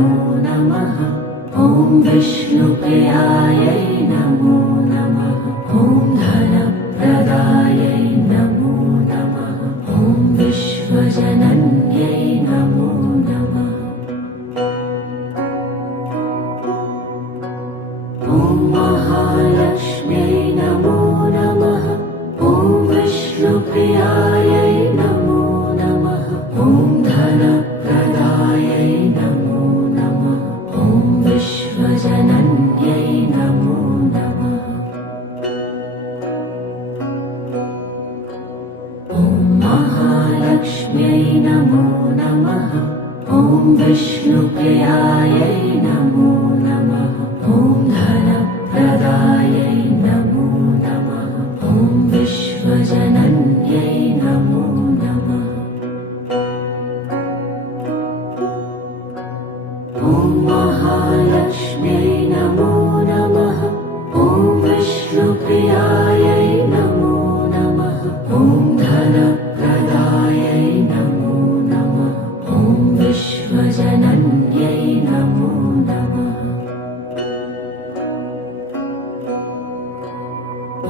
नमो नमः। ॐ विष्णुप्रियायै नमो नमः। ॐ धनप्रदायै नमो नमः। ॐ विश्वजनन्यै नमो नमः। ॐ महालक्ष्म्यै नमो नमः। ॐ विष्णुप्रियायै नमो नमः। ॐ धनप्रदायै नमो नमः। ॐ विश्वजनन्यै नमो नमः। ॐ महालक्ष्म्यै नमो नमः। ॐ विष्णुप्रियायै नमो नमः। ॐ धनप्रदायै नमो नमः। ॐ विश्वजनन्यै नमो नमः। ॐ महालक्ष्म्यै नमो नमः। ॐ विष्णुप्रियायै नमो नमः। ॐ धनप्रदायै नमो नमः। ॐ विश्वजनन्यै नमो नमः।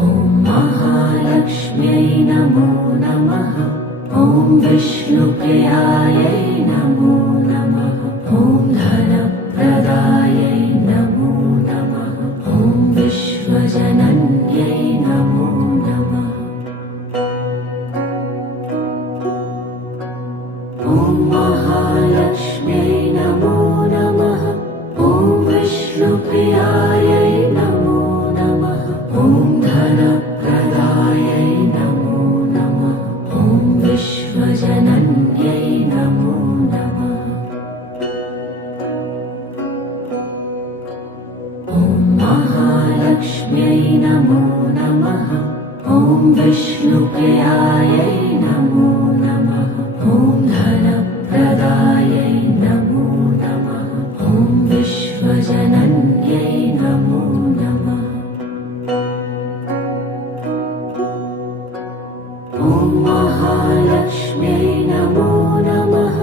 ॐ महालक्ष्म्यै नमो नमः। ॐ विष्णुप्रियायै नमो नमः। ॐ धनप्रदायै नमो नमः। ॐ विश्वजनन्यै नमो नमः। ॐ महालक्ष्म्यै नमो नमः। ॐ विष्णुप्रियायै नमो नमः। ॐ धनप्रदायै नमो नमः। ॐ विश्वजनन्यै नमो नमः। ॐ महालक्ष्म्यै नमो नमः। ॐ विष्णुप्रियायै नमो नमः। ॐ धनप्रदायै नमो नमः। ॐ विश्वजनन्यै नमो नमः। ॐ महालक्ष्म्यै नमो नमः।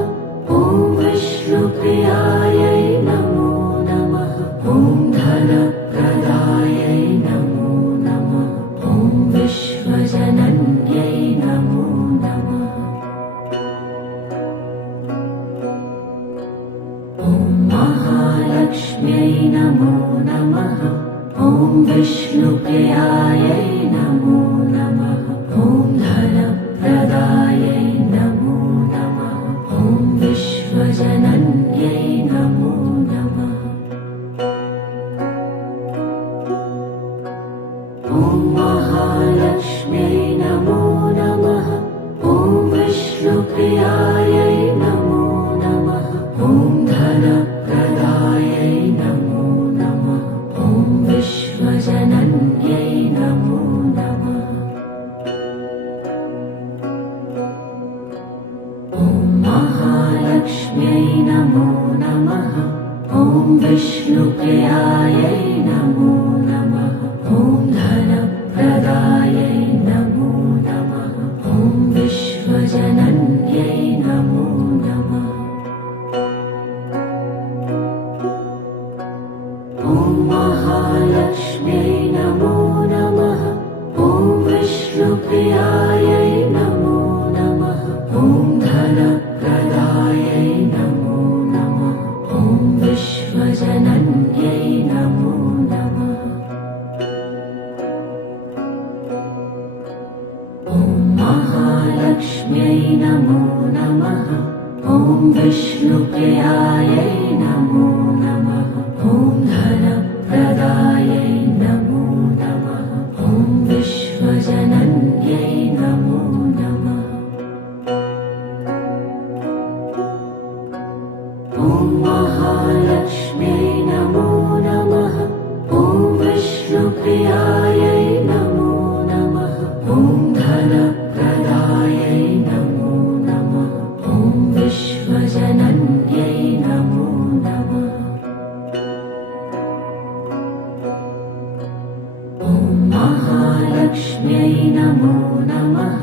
ॐ विष्णुप्रियायै नमो नमः। ॐ धनप्रदायै नमो नमः। ॐ विश्वजनन्यै नमो नमः। ॐ महालक्ष्म्यै नमो नमः। ॐ विष्णुप्रियायै नमो नमः। ॐ धनप्रदायै नमो नमः। ॐ विश्वजनन्यै नमो नमः। ॐ महालक्ष्म्यै नमो नमः। ॐ विष्णुप्रियायै नमो नमः। ॐ धनप्रदायै नमो नमः। ॐ विश्वजनन्यै नमो नमः। ॐ महालक्ष्म्यै नमो नमः। ॐ विष्णुप्रियायै नमो नमः। ॐ धनप्रदायै नमो नमः। ॐ विश्वजनन्यै नमो नमः। ॐ महालक्ष्म्यै नमो नमः। ॐ विष्णुप्रियायै नमो नमः। ॐ धनप्रदायै नमो नमः। ॐ विश्वजनन्यै नमो नमः। ॐ महालक्ष्म्यै नमो नमः। ॐ विष्णुप्रियायै नमो नमः। ॐ धनप्रदायै नमो नमः। ॐ विश्वजनन्यै नमो नमः। ॐ महालक्ष्म्यै नमो नमः। ॐ विष्णुप्रियायै नमो नमः। ॐ धनप्रदायै नमो नमः। ॐ विश्वजनन्यै नमो नमः। ॐ महालक्ष्म्यै नमो नमः।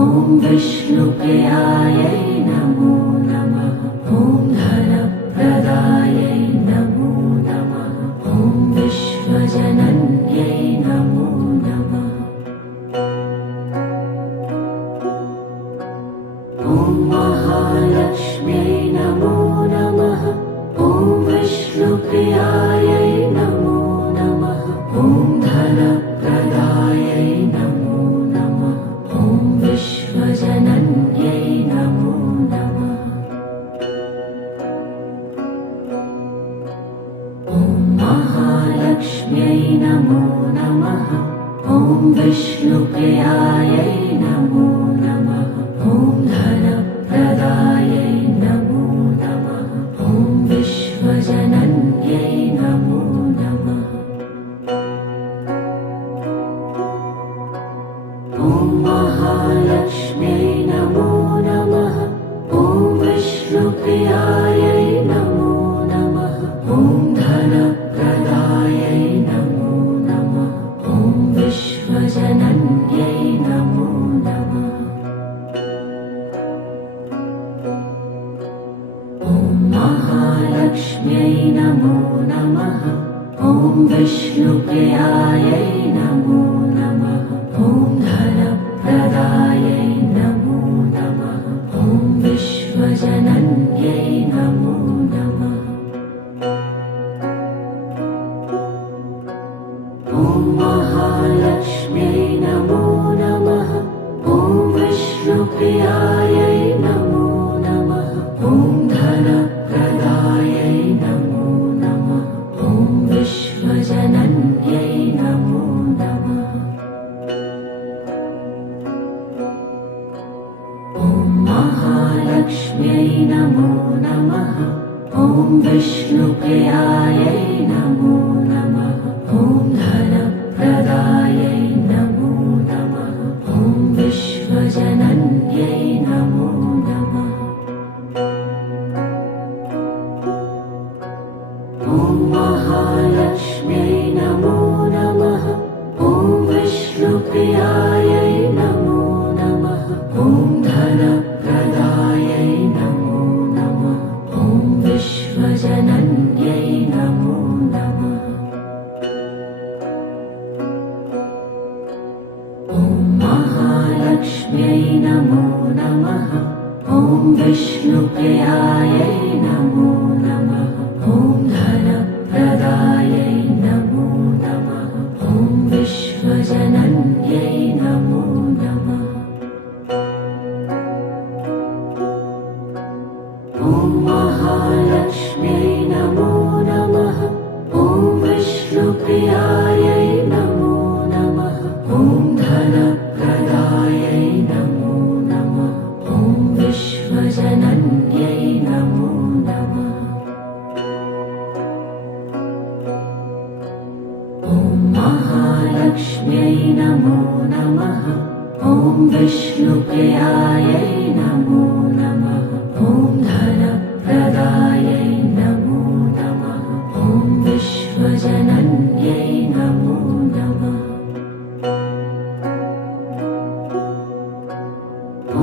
ॐ विष्णुप्रियायै नमो नमः। ॐ धनप्रदायै नमो नमः ॐ विष्णुप्रियायै नमो नमः ॐ धनप्रदायै नमो नमः ॐ विश्वजनन्यै नमो नमः ॐ महालक्ष्म्यै नमो नमः ॐ विष्णुप्रियायै नमो नमः ॐ धनप्रदायै नमो नमः ॐ विश्वजनन्यै नमो नमः ॐ महालक्ष्म्यै नमो नमः ॐ विष्णुप्रियायै नमो नमः ॐ धनप्रदायै नमो नमः ॐ विश्वजनन्यै नमो नमः ॐ महालक्ष्म्यै नमो नमः ॐ विष्णुप्रियायै नमो नमः ॐ धनप्रदायै नमो नमः ॐ विश्वजनन्यै नमो नमः ॐ महालक्ष्म्यै नमो नमः ॐ विष्णुप्रियायै नमो नमः ॐ धनप्रदायै नमो नमः ॐ विश्वजनन्यै नमो नमः ॐ महालक्ष्म्यै नमो नमः ॐ विष्णुप्रियायै नमो नमः ॐ धनप्रदायै नमो नमः ॐ विश्वजनन्यै नमो नमः ॐ महालक्ष्म्यै नमो नमः ॐ विष्णुप्रियायै नमो नमः ॐ धनप्रदायै नमो नमः ॐ विश्वजनन्यै नमो नमः ॐ महालक्ष्म्यै नमो नमः ॐ विष्णुप्रियायै नमो नमः ॐ धनप्रदायै नमो नमः ॐ विश्वजनन्यै नमो नमः ॐ महालक्ष्म्यै नमो नमः ॐ विष्णुप्रियायै नमो नमः ॐ धनप्रदायै नमो नमः ॐ विश्वजनन्यै नमो नमः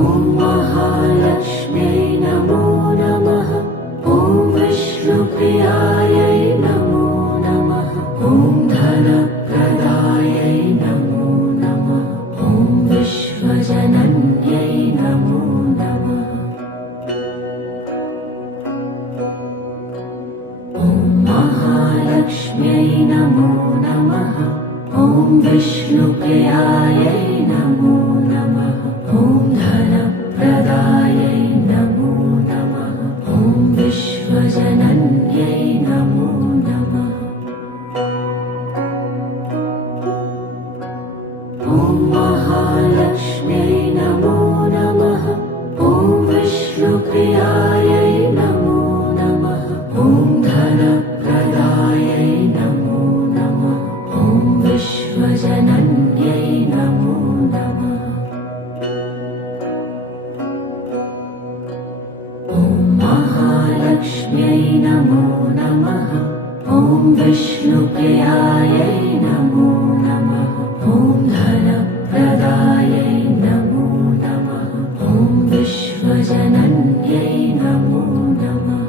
ॐ महालक्ष्म्यै नमो नमः ॐ विष्णुप्रियायै नमो नमः ॐ धनप्रदायै नमो नमः ॐ विश्वजनन्यै नमो नमः ॐ महालक्ष्म्यै नमो नमः ॐ विष्णुप्रियायै नमो नमः ॐ धनप्रदायै नमो नमः ॐ विश्वजनन्यै नमो नमः ॐ महालक्ष्म्यै नमो नमः ॐ विष्णुप्रियायै नमो नमः ॐ धनप्रदायै नमो नमः ॐ विश्वजनन्यै नमो नमः ॐ महालक्ष्म्यै नमो नमः ॐ विष्णुप्रियायै नमो नमः ॐ धनप्रदायै नमो नमः ॐ विश्वजनन्यै नमो नमः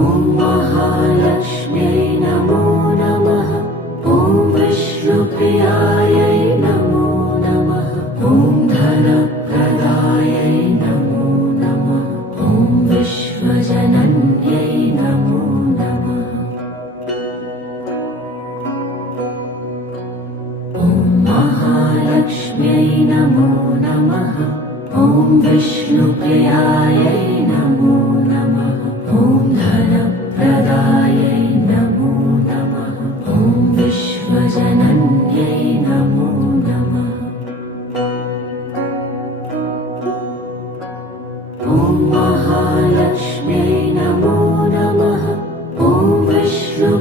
ॐ महालक्ष्म्यै नमो नमः ॐ विष्णुप्रियायै नमो नमः ॐ धनप्रदायै नमो नमः ॐ विश्वजनन्यै नमो नमः ॐ महालक्ष्म्यै नमो नमः ॐ विष्णुप्रियायै नमो नमः ॐ धनप्रदायै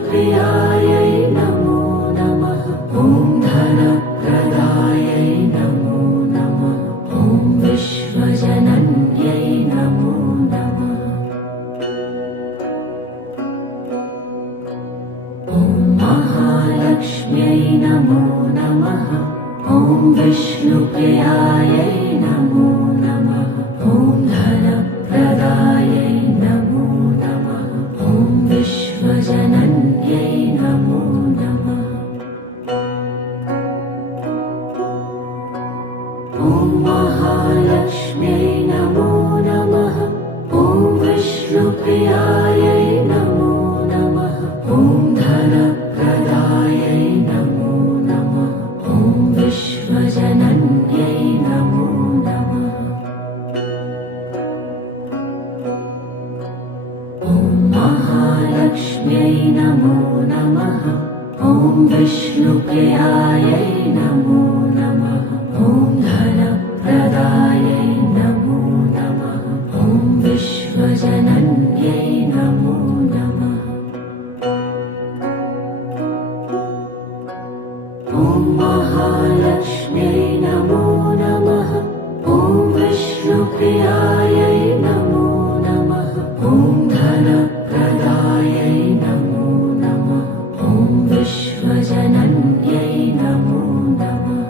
विष्णुप्रियायै नमो नमः। ॐ धनप्रदायै नमो नमः। ॐ विश्वजनन्यै नमो नमः। ॐ महालक्ष्म्यै नमो नमः। ॐ विष्णुप्रियायै नमो नमः। ॐ धनप्रदायै नमो नमः। ॐ विश्वजनन्यै नमो नमः। ॐ महालक्ष्म्यै नमो नमः। ॐ विष्णुप्रियायै नमो नमः। ॐ धनप्रदायै नमो नमः। ॐ विश्वजनन्यै नमो नमः। ॐ महालक्ष्म्यै नमो नमः। ॐ विष्णुप्रियायै नमो नमः। ॐ धनप्रदायै नमो नमः। ॐ विश्वजनन्यै नमो नमः। ॐ महालक्ष्म्यै नमो नमः। ॐ विष्णुप्रियायै नमो नमः। ॐ धनप्रदायै नमो नमः। ॐ विश्वजनन्यै नमो नमः।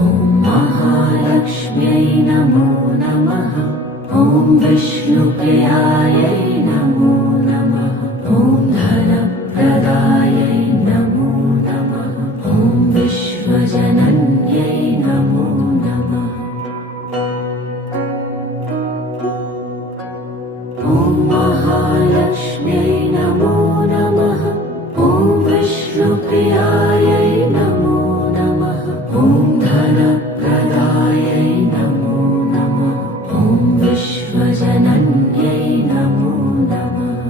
ॐ महालक्ष्म्यै नमो नमः। ॐ विष्णुप्रियायै नमो नमः। ॐ धनप्रदायै नमो नमः। ॐ विश्वजनन्यै नमो नमः। ॐ महालक्ष्म्यै नमो नमः। ॐ विष्णुप्रियायै नमो नमः। ॐ धनप्रदायै नमो नमः। ॐ विश्वजनन्यै नमो नमः।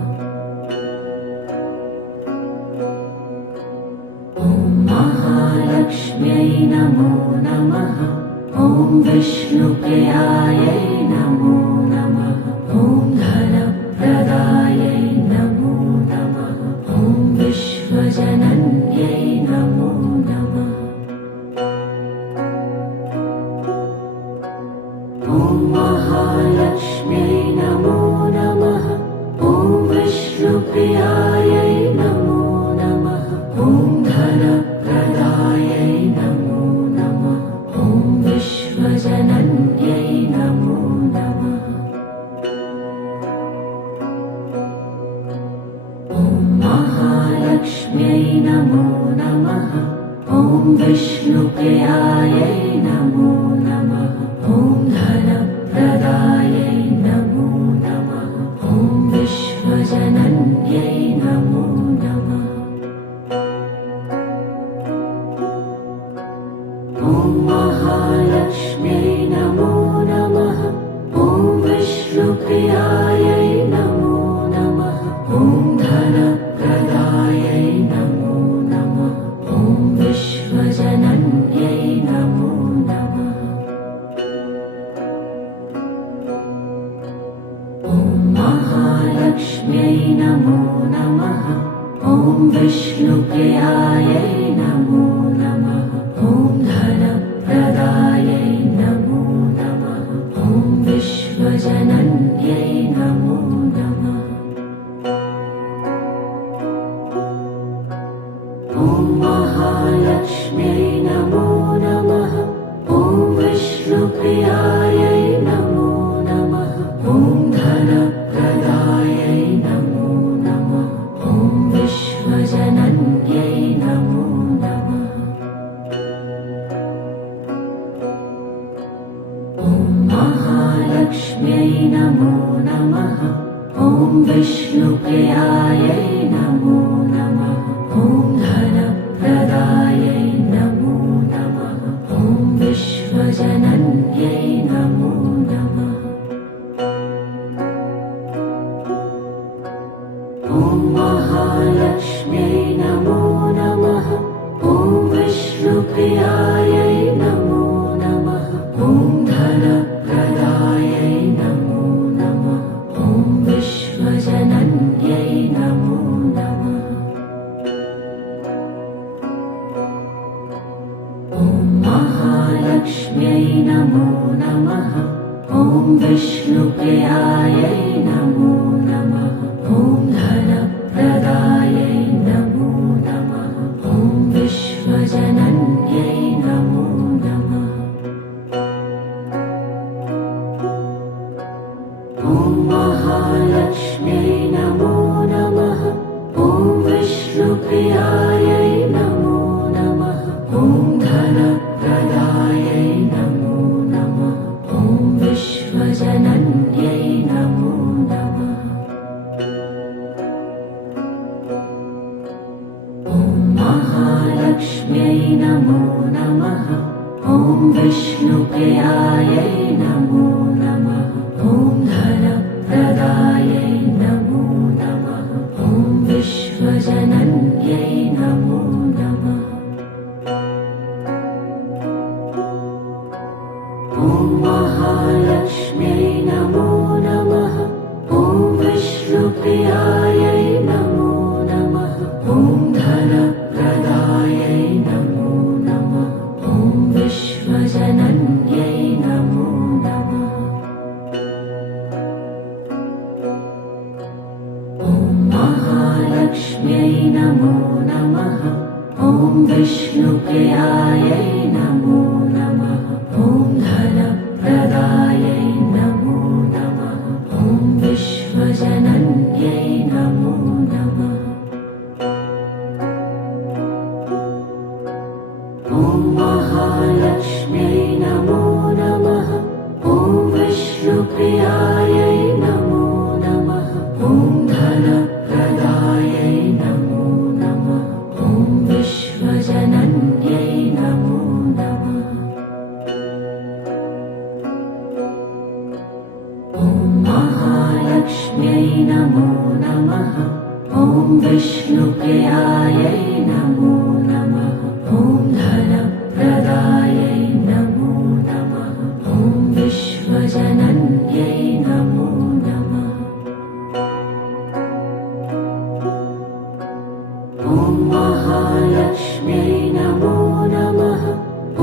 ॐ महालक्ष्म्यै नमो नमः। ॐ विष्णुप्रियायै नमो नमः। ॐ धनप्रदायै नमो नमः। ॐ विश्वजनन्यै नमो नमः। ॐ महालक्ष्म्यै नमो नमः। ॐ विष्णुप्रियायै नमो नमः। ॐ धनप्रदायै नमो नमः। ॐ विश्वजनन्यै नमो नमः। ॐ महालक्ष्म्यै नमो नमः। ॐ विष्णुप्रियायै नमो नमः। ॐ धनप्रदायै नमो नमः। ॐ विश्वजनन्यै नमो नमः। ॐ महालक्ष्म्यै नमो नमः। ॐ विष्णुप्रियायै नमो नमः। ॐ धनप्रदायै नमो नमः। ॐ विश्वजनन्यै नमो नमः। ॐ महालक्ष्म्यै नमो नमः। ॐ विष्णुप्रियायै नमो नमः। ॐ धनप्रदायै नमो नमः। ॐ विश्वजनन्यै नमो नमः। ॐ महालक्ष्म्यै नमो नमः। ॐ विष्णुप्रियायै नमो नमः। ॐ धनप्रदायै नमो नमः। ॐ विश्वजनन्यै नमो नमः। ॐ महालक्ष्म्यै नमो नमः। ॐ विष्णुप्रियायै नमो नमः। ॐ धनप्रदायै नमो नमः। ॐ विश्वजनन्यै नमो नमः। ॐ महालक्ष्म्यै नमो नमः। ॐ विष्णुप्रियायै नमो नमः। ॐ धनप्रदायै नमो नमः। ॐ विष्णुप्रियायै नमो नमः। ॐ धनप्रदायै नमो नमः। ॐ विश्वजनन्यै नमो नमः। ॐ महालक्ष्म्यै नमो नमः। ॐ विष्णुप्रियायै नमो नमः। ॐ धनप्रदायै नमो नमः। ॐ विश्वजनन्यै नमो नमः। ॐ महालक्ष्म्यै नमो नमः। ॐ विष्णुप्रियायै नमो नमः। ॐ धनप्रदायै नमो नमः। ॐ विश्वजनन्यै नमो नमः। ॐ महालक्ष्म्यै नमो नमः। ॐ विष्णुप्रियायै नमो नमः। ॐ धनप्रदायै नमो नमः। ॐ विश्वजनन्यै नमो नमः। ॐ महालक्ष्म्यै नमो नमः। ॐ विष्णुप्रियायै नमो नमः। ॐ धनप्रदायै नमो नमः। ॐ विश्वजनन्यै नमो नमः। ॐ महालक्ष्म्यै नमो नमः। ॐ विष्णुप्रियायै नमो नमः। ॐ धनप्रदायै नमो नमः। ॐ विश्वजनन्यै नमो नमः। ॐ महालक्ष्म्यै नमो नमः। ॐ विष्णुप्रियायै नमो नमः। ॐ धनप्रदायै नमो नमः। ॐ विश्वजनन्यै नमो नमः। ॐ महालक्ष्म्यै नमो नमः।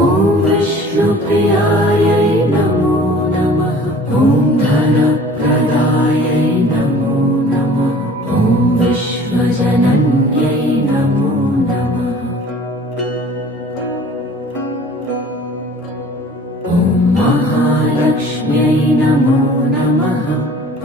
ॐ विष्णुप्रियायै नमो नमः। ॐ धनप्रदायै नमो नमः। ॐ विश्वजनन्यै नमो नमः। ॐ महालक्ष्म्यै नमो नमः।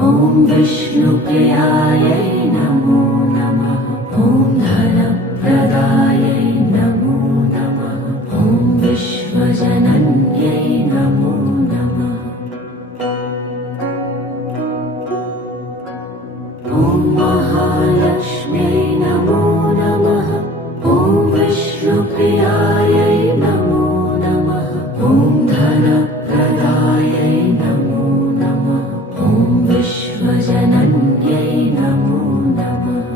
ॐ विष्णुप्रियायै नमो नमः। ॐ धनप्रदायै नमो नमः। ॐ विश्वजनन्यै नमो नमः। ॐ महालक्ष्म्यै नमो नमः। ॐ विष्णुप्रियायै नमो नमः। ॐ धनप्रदायै नमो नमः। ॐ विश्वजनन्यै नमो नमः।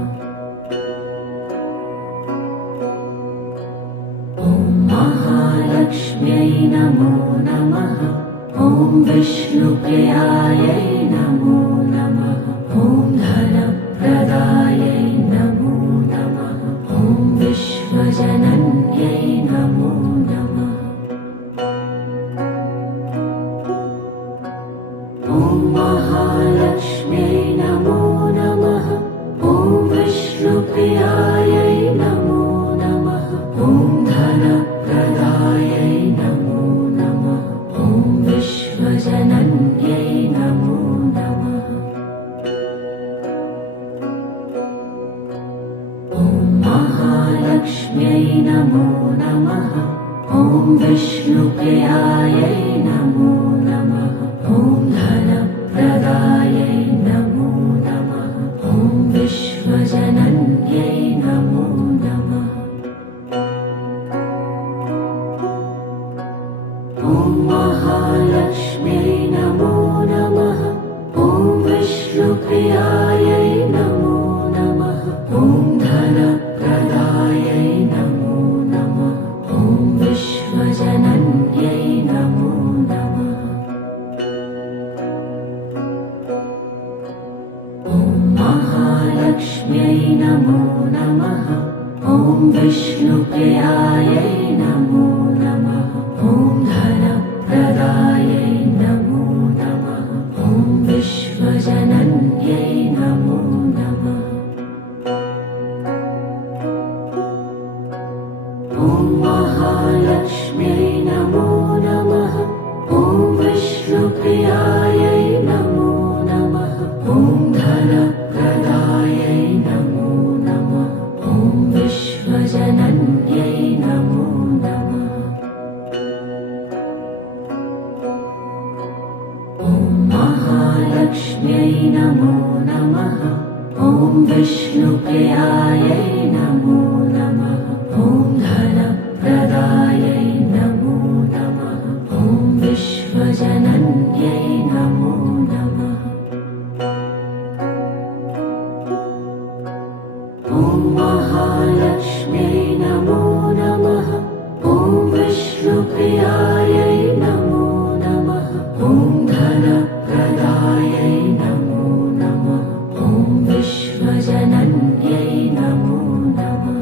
ॐ महालक्ष्म्यै नमो नमः। ॐ विष्णुप्रियायै नमो नमः। ॐ धनप्रदायै नमो नमः। ॐ विश्वजनन्यै नमो नमः। ॐ महालक्ष्म्यै नमो नमः। ॐ विष्णुप्रियायै नमो नमः। ॐ धनप्रदायै नमो नमः। ॐ विश्वजनन्यै नमो नमः। ॐ महालक्ष्म्यै नमो नमः। ॐ विष्णुप्रियायै नमो नमः। ॐ धनप्रदायै नमो नमः। ॐ विश्वजनन्यै नमो नमः। ॐ महालक्ष्म्यै नमो नमः। ॐ विष्णुप्रियायै नमो नमः। ॐ धनप्रदायै नमो नमः। ॐ विश्वजनन्यै नमो नमः। ॐ महालक्ष्म्यै नमो नमः। ॐ विष्णुप्रियायै नमो नमः। ॐ धनप्रदायै नमो नमः। महालक्ष्म्यै नमो नमः। ॐ विष्णुप्रियायै नमो नमः। ॐ धनप्रदायै नमो नमः। ॐ विश्वजनन्यै नमो नमः। ॐ महालक्ष्म्यै नमो नमः। ॐ विष्णुप्रियायै नमो नमः। ॐ धनप्रदायै नमो नमः। ॐ विश्वजनन्यै नमो नमः।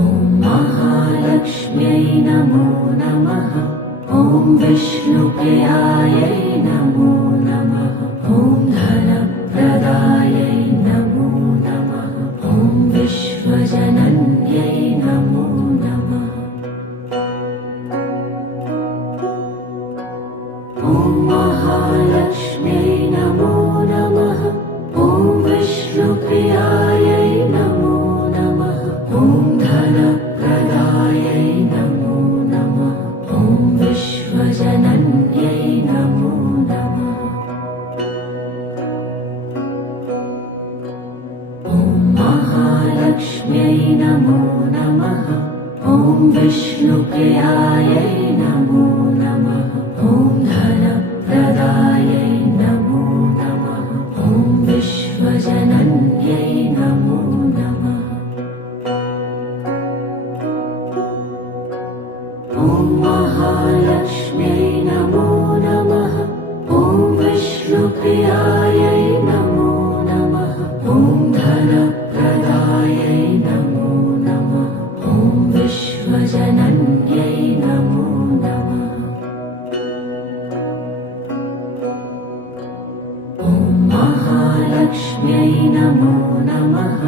ॐ महालक्ष्म्यै नमो नमः। ॐ विष्णुप्रियायै नमो नमः। ॐ धनप्रदायै नमो नमः। ॐ विश्वजनन्यै नमो नमः। ॐ महालक्ष्म्यै नमो नमः। ॐ विष्णुप्रियायै नमो नमः। ॐ धनप्रदायै नमो नमः। ॐ विश्वजनन्यै नमो नमः। ॐ महालक्ष्म्यै नमो नमः। ॐ विष्णुप्रियायै नमो नमः। ॐ धनप्रदायै नमो नमः। ॐ विश्वजनन्यै नमो नमः। ॐ महालक्ष्म्यै नमो नमः। ॐ विष्णुप्रियायै नमो नमः। ॐ धनप्रदायै नमो नमः। ॐ विश्वजनन्यै नमो नमः। ॐ महालक्ष्म्यै नमो नमः।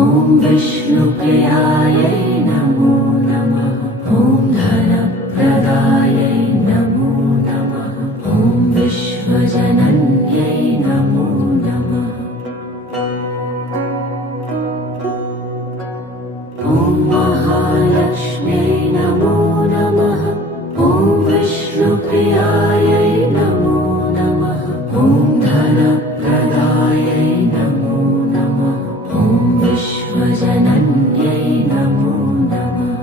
ॐ विष्णुप्रियायै नमो नमः। ॐ धनप्रदायै नमो नमः। ॐ विश्वजनन्यै नमो नमः। ॐ महालक्ष्म्यै नमो नमः। ॐ विष्णुप्रियायै नमो नमः। ॐ धनप्रदायै नमो नमः। ॐ विश्वजनन्यै नमो नमः।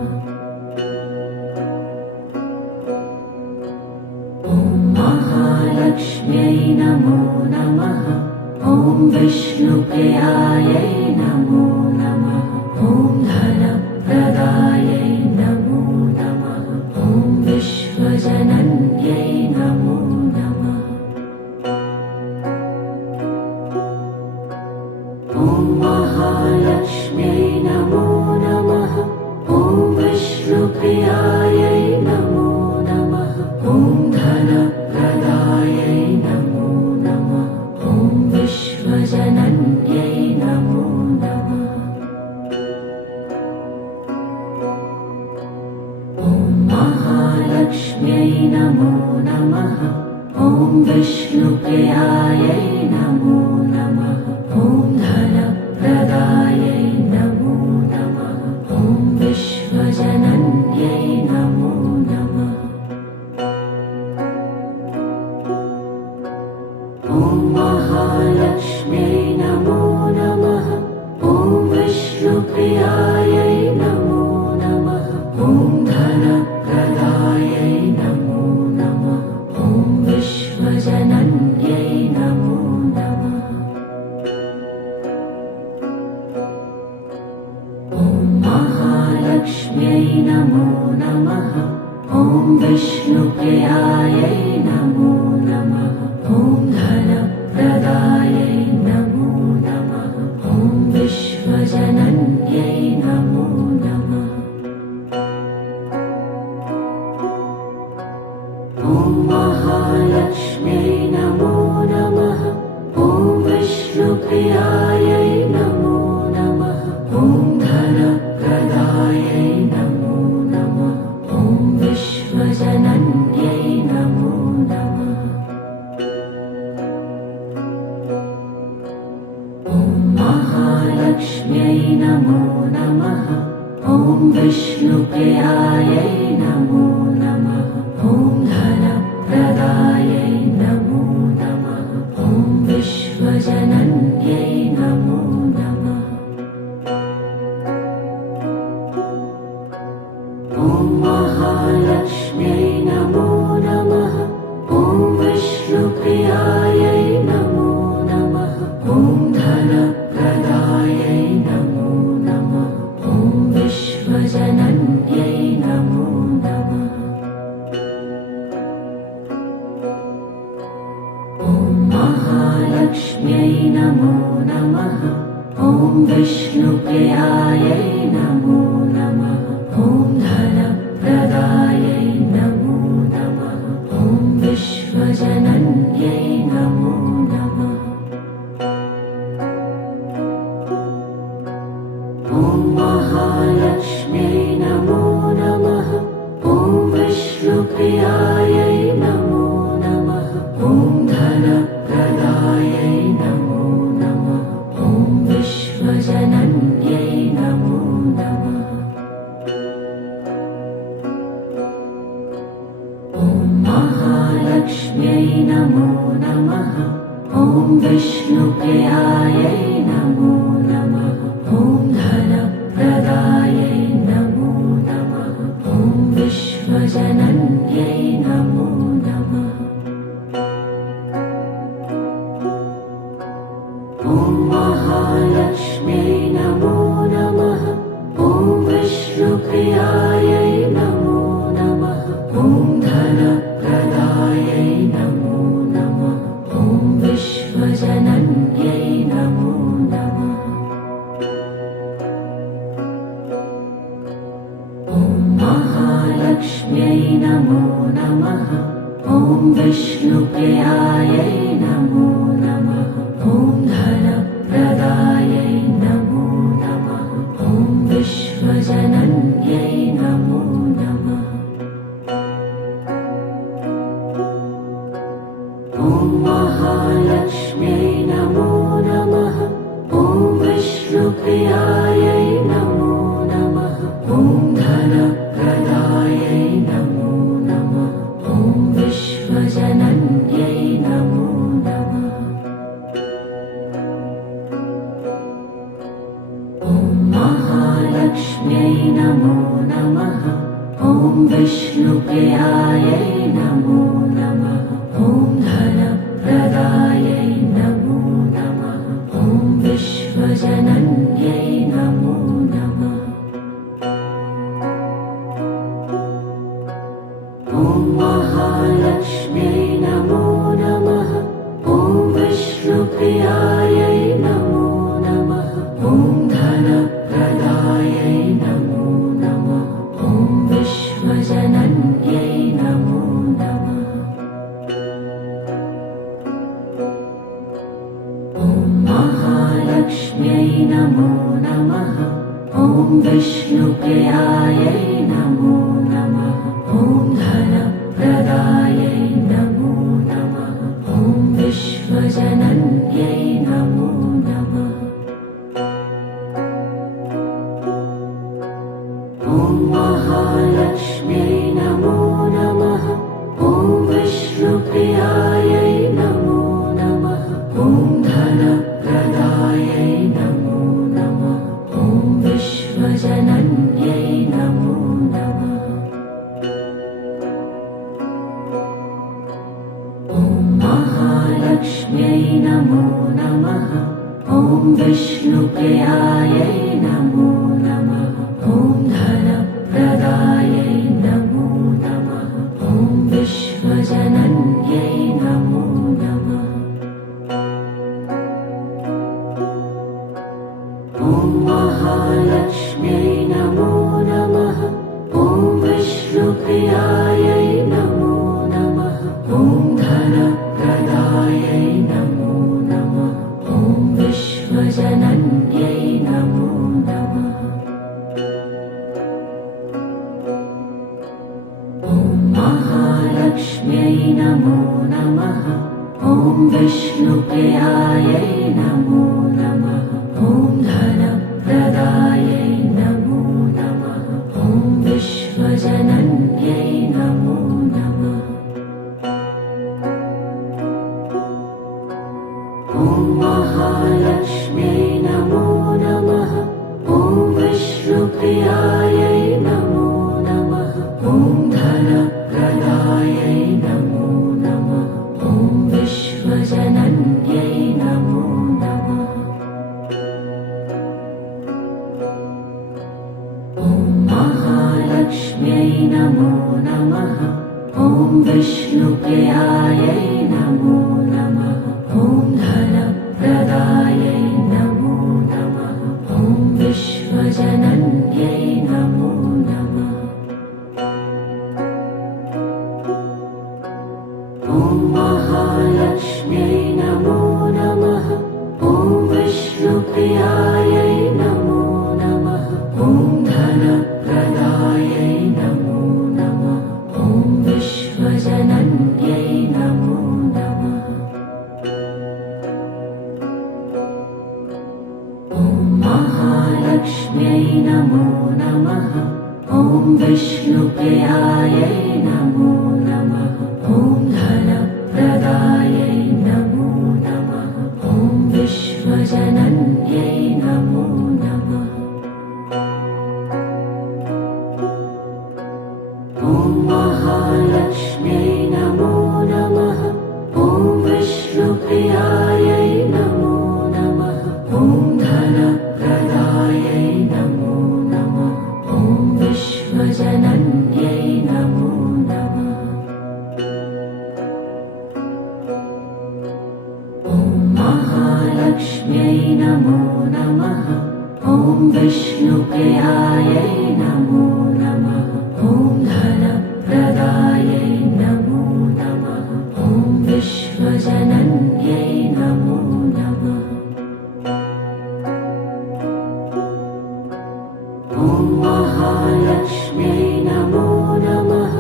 ॐ महालक्ष्म्यै नमो नमः। ॐ विष्णुप्रियायै नमो नमः। ॐ धनप्रदायै नमो नमः। ॐ विश्वजनन्यै नमो नमः। ॐ महालक्ष्म्यै नमो नमः। ॐ विष्णुप्रियायै नमो नमः। ॐ धनप्रदायै नमो नमः। ॐ विश्वजनन्यै नमो नमः। ॐ महालक्ष्म्यै नमो नमः। ॐ विष्णुप्रियायै नमो नमः। ॐ धनप्रदायै नमो नमः। ॐ विश्वजनन्यै नमो नमः। ॐ महालक्ष्म्यै नमो नमः। ॐ विष्णुप्रियायै नमो नमः। ॐ धनप्रदायै नमो नमः। ॐ विश्वजनन्यै नमो नमः। ॐ महालक्ष्म्यै नमो नमः। ॐ विष्णुप्रियायै नमो नमः। ॐ धनप्रदायै नमो नमः। ॐ विश्वजनन्यै नमो नमः। ॐ महालक्ष्म्यै नमो नमः। ॐ विष्णुप्रियायै नमो नमः। ॐ धनप्रदायै नमो नमः। ॐ विश्वजनन्यै नमो नमः। ॐ महालक्ष्म्यै नमो नमः। ॐ विष्णुप्रियायै नमो नमः। ॐ धनप्रदायै नमो नमः ॐ विष्णुप्रियायै नमो नमः ॐ धनप्रदायै नमो नमः ॐ विश्वजनन्यै नमो नमः ॐ महालक्ष्म्यै नमो नमः ॐ विष्णुप्रियायै नमो नमः ॐ धनप्रदायै नमो नमः ॐ विश्वजनन्यै नमो नमः ॐ महालक्ष्म्यै नमो नमः ॐ विष्णुप्रियायै नमो नमः ॐ धनप्रदायै नमो नमः ॐ विश्वजनन्यै नमो नमः ॐ महालक्ष्म्यै नमो नमः ॐ विष्णुप्रियायै नमो नमः ॐ धनप्रदायै नमो नमः ॐ विश्वजनन्यै नमो नमः ॐ महालक्ष्म्यै नमो नमः ॐ विष्णुप्रियायै नमो नमः ॐ धनप्रदायै नमो नमः ॐ विश्वजनन्यै नमो नमः ॐ महालक्ष्म्यै नमो नमः ॐ विष्णुप्रियायै नमो नमः ॐ धनप्रदायै नमो नमः ॐ विश्वजनन्यै नमो नमः ॐ महालक्ष्म्यै नमो नमः ॐ विष्णुप्रियायै नमो नमः ॐ धनप्रदायै नमो नमः ॐ विश्वजनन्यै नमो नमः ॐ महालक्ष्म्यै नमो नमः ॐ विष्णुप्रियायै नमो नमः ॐ धनप्रदायै नमो नमः ॐ विश्वजनन्यै नमो नमः ॐ महालक्ष्म्यै नमो नमः ॐ विष्णुप्रियायै नमो नमः ॐ धनप्रदायै नमो नमः ॐ विश्वजनन्यै नमो नमः ॐ महालक्ष्म्यै नमो नमः ॐ विष्णुप्रियायै नमो नमः ॐ धनप्रदायै नमो नमः ॐ विश्वजनन्यै नमो नमः ॐ महालक्ष्म्यै नमो नमः ॐ विष्णुप्रियायै नमो नमः ॐ धनप्रदायै नमो नमः ॐ विश्वजनन्यै नमो नमः ॐ महालक्ष्म्यै नमो नमः ॐ विष्णुप्रियायै नमो नमः ॐ धनप्रदायै नमो नमः ॐ विश्वजनन्यै नमो नमः ॐ महालक्ष्म्यै नमो नमः ॐ विष्णुप्रियायै नमो नमः ॐ धनप्रदायै नमो नमः ॐ विश्वजनन्यै नमो नमः ॐ महालक्ष्म्यै नमो नमः ॐ विष्णुप्रियायै नमो नमः ॐ धनप्रदायै नमो नमः ॐ विश्वजनन्यै नमो नमः ॐ महालक्ष्म्यै नमो नमः ॐ विष्णुप्रियायै नमो नमः ॐ धनप्रदायै ॐ महालक्ष्म्यै नमो नमः। ॐ विष्णुप्रियायै नमो नमः। ॐ धनप्रदायै नमो नमः। ॐ विश्वजनन्यै नमो नमः। ॐ महालक्ष्म्यै नमो नमः। ॐ विष्णुप्रियायै नमो नमः। ॐ धनप्रदायै नमो नमः। ॐ विश्वजनन्यै नमो नमः। ॐ महालक्ष्म्यै नमो नमः। ॐ विष्णुप्रियायै नमो नमः। ॐ धनप्रदायै नमो नमः। ॐ विश्वजनन्यै नमो नमः। ॐ महालक्ष्म्यै नमो नमः। ॐ विष्णुप्रियायै नमो नमः। ॐ धनप्रदायै नमो नमः। ॐ विश्वजनन्यै नमो नमः। ॐ महालक्ष्म्यै नमो नमः।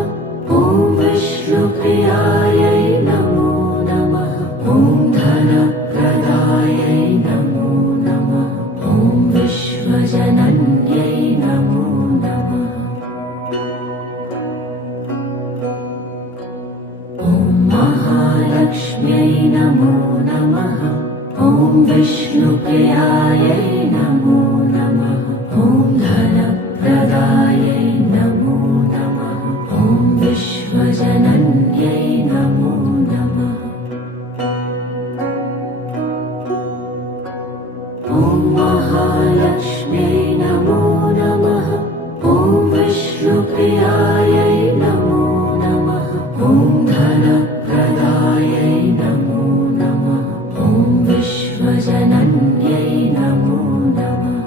ॐ विष्णुप्रियायै नमो नमः। ॐ धनप्रदायै नमो नमः। ॐ विश्वजनन्यै नमो नमः। ॐ महालक्ष्म्यै नमो नमः। ॐ विष्णुप्रियायै नमो नमः। ॐ धनप्रदायै नमो नमः। ॐ विश्वजनन्यै नमो नमः। ॐ महालक्ष्म्यै नमो नमः। ॐ विष्णुप्रियायै नमो नमः। ॐ धनप्रदायै नमो नमः। ॐ विश्वजनन्यै नमो नमः।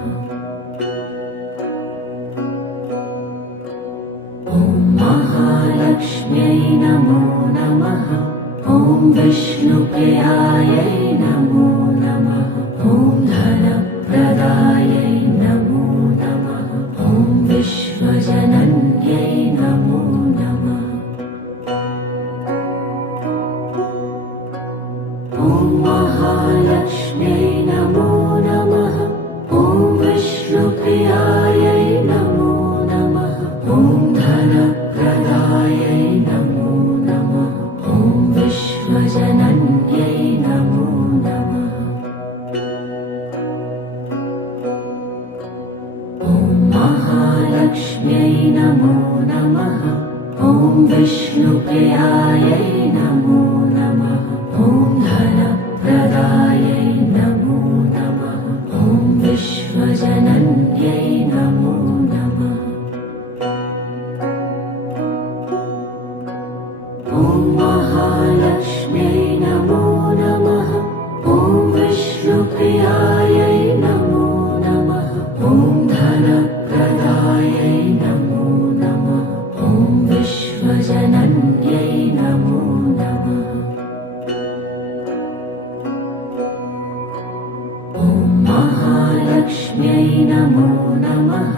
ॐ महालक्ष्म्यै नमो नमः। ॐ विष्णुप्रियायै नमो नमः। ॐ धनप्रदायै नमो नमः। ॐ विश्वजनन्यै नमो नमः। ॐ महालक्ष्म्यै नमो नमः। ॐ विष्णुप्रियायै नमो नमः। ॐ धनप्रदायै नमो नमः। ॐ विश्वजनन्यै नमो नमः। ॐ महालक्ष्म्यै नमो नमः। ॐ विष्णुप्रियायै नमो नमः। ॐ धनप्रदायै नमो नमः। ॐ विश्वजनन्यै नमो नमः। ॐ महालक्ष्म्यै नमो नमः। ॐ विष्णुप्रियायै नमो नमः। ॐ धनप्रदायै नमो नमः। ॐ विश्वजनन्यै नमो नमः। ॐ महालक्ष्म्यै नमो नमः।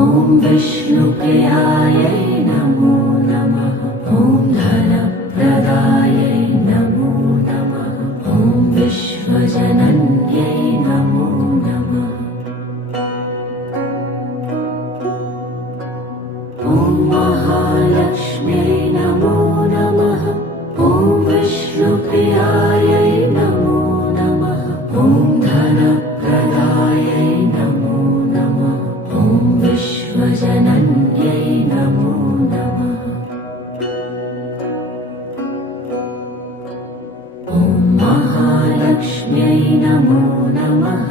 ॐ विष्णुप्रियायै नमो नमः। ॐ धनप्रदायै नमो नमः। ॐ विश्वजनन्यै नमो नमः। ॐ महालक्ष्म्यै नमो नमः। ॐ विष्णुप्रियायै नमो नमः। ॐ धनप्रदायै नमो नमः। ॐ विश्वजनन्यै नमो नमः। ॐ महालक्ष्म्यै नमो नमः।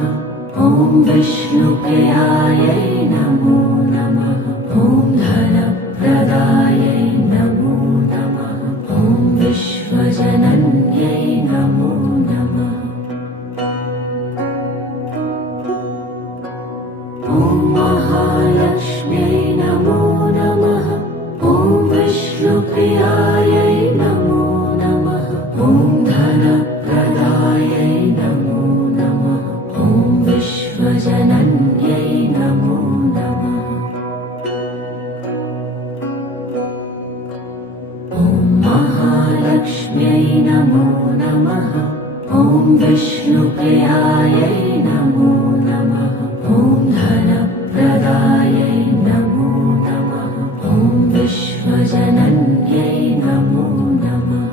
ॐ विष्णुप्रियायै नमो नमः। ॐ धनप्रदायै नमो नमः। ॐ विश्वजनन्यै नमो नमः। ॐ महालक्ष्म्यै नमो नमः। ॐ विष्णुप्रियायै नमो नमः। महालक्ष्म्यै नमो नमः। ॐ विष्णुप्रियायै नमो नमः। ॐ धनप्रदायै नमो नमः। ॐ विश्वजनन्यै नमो नमः।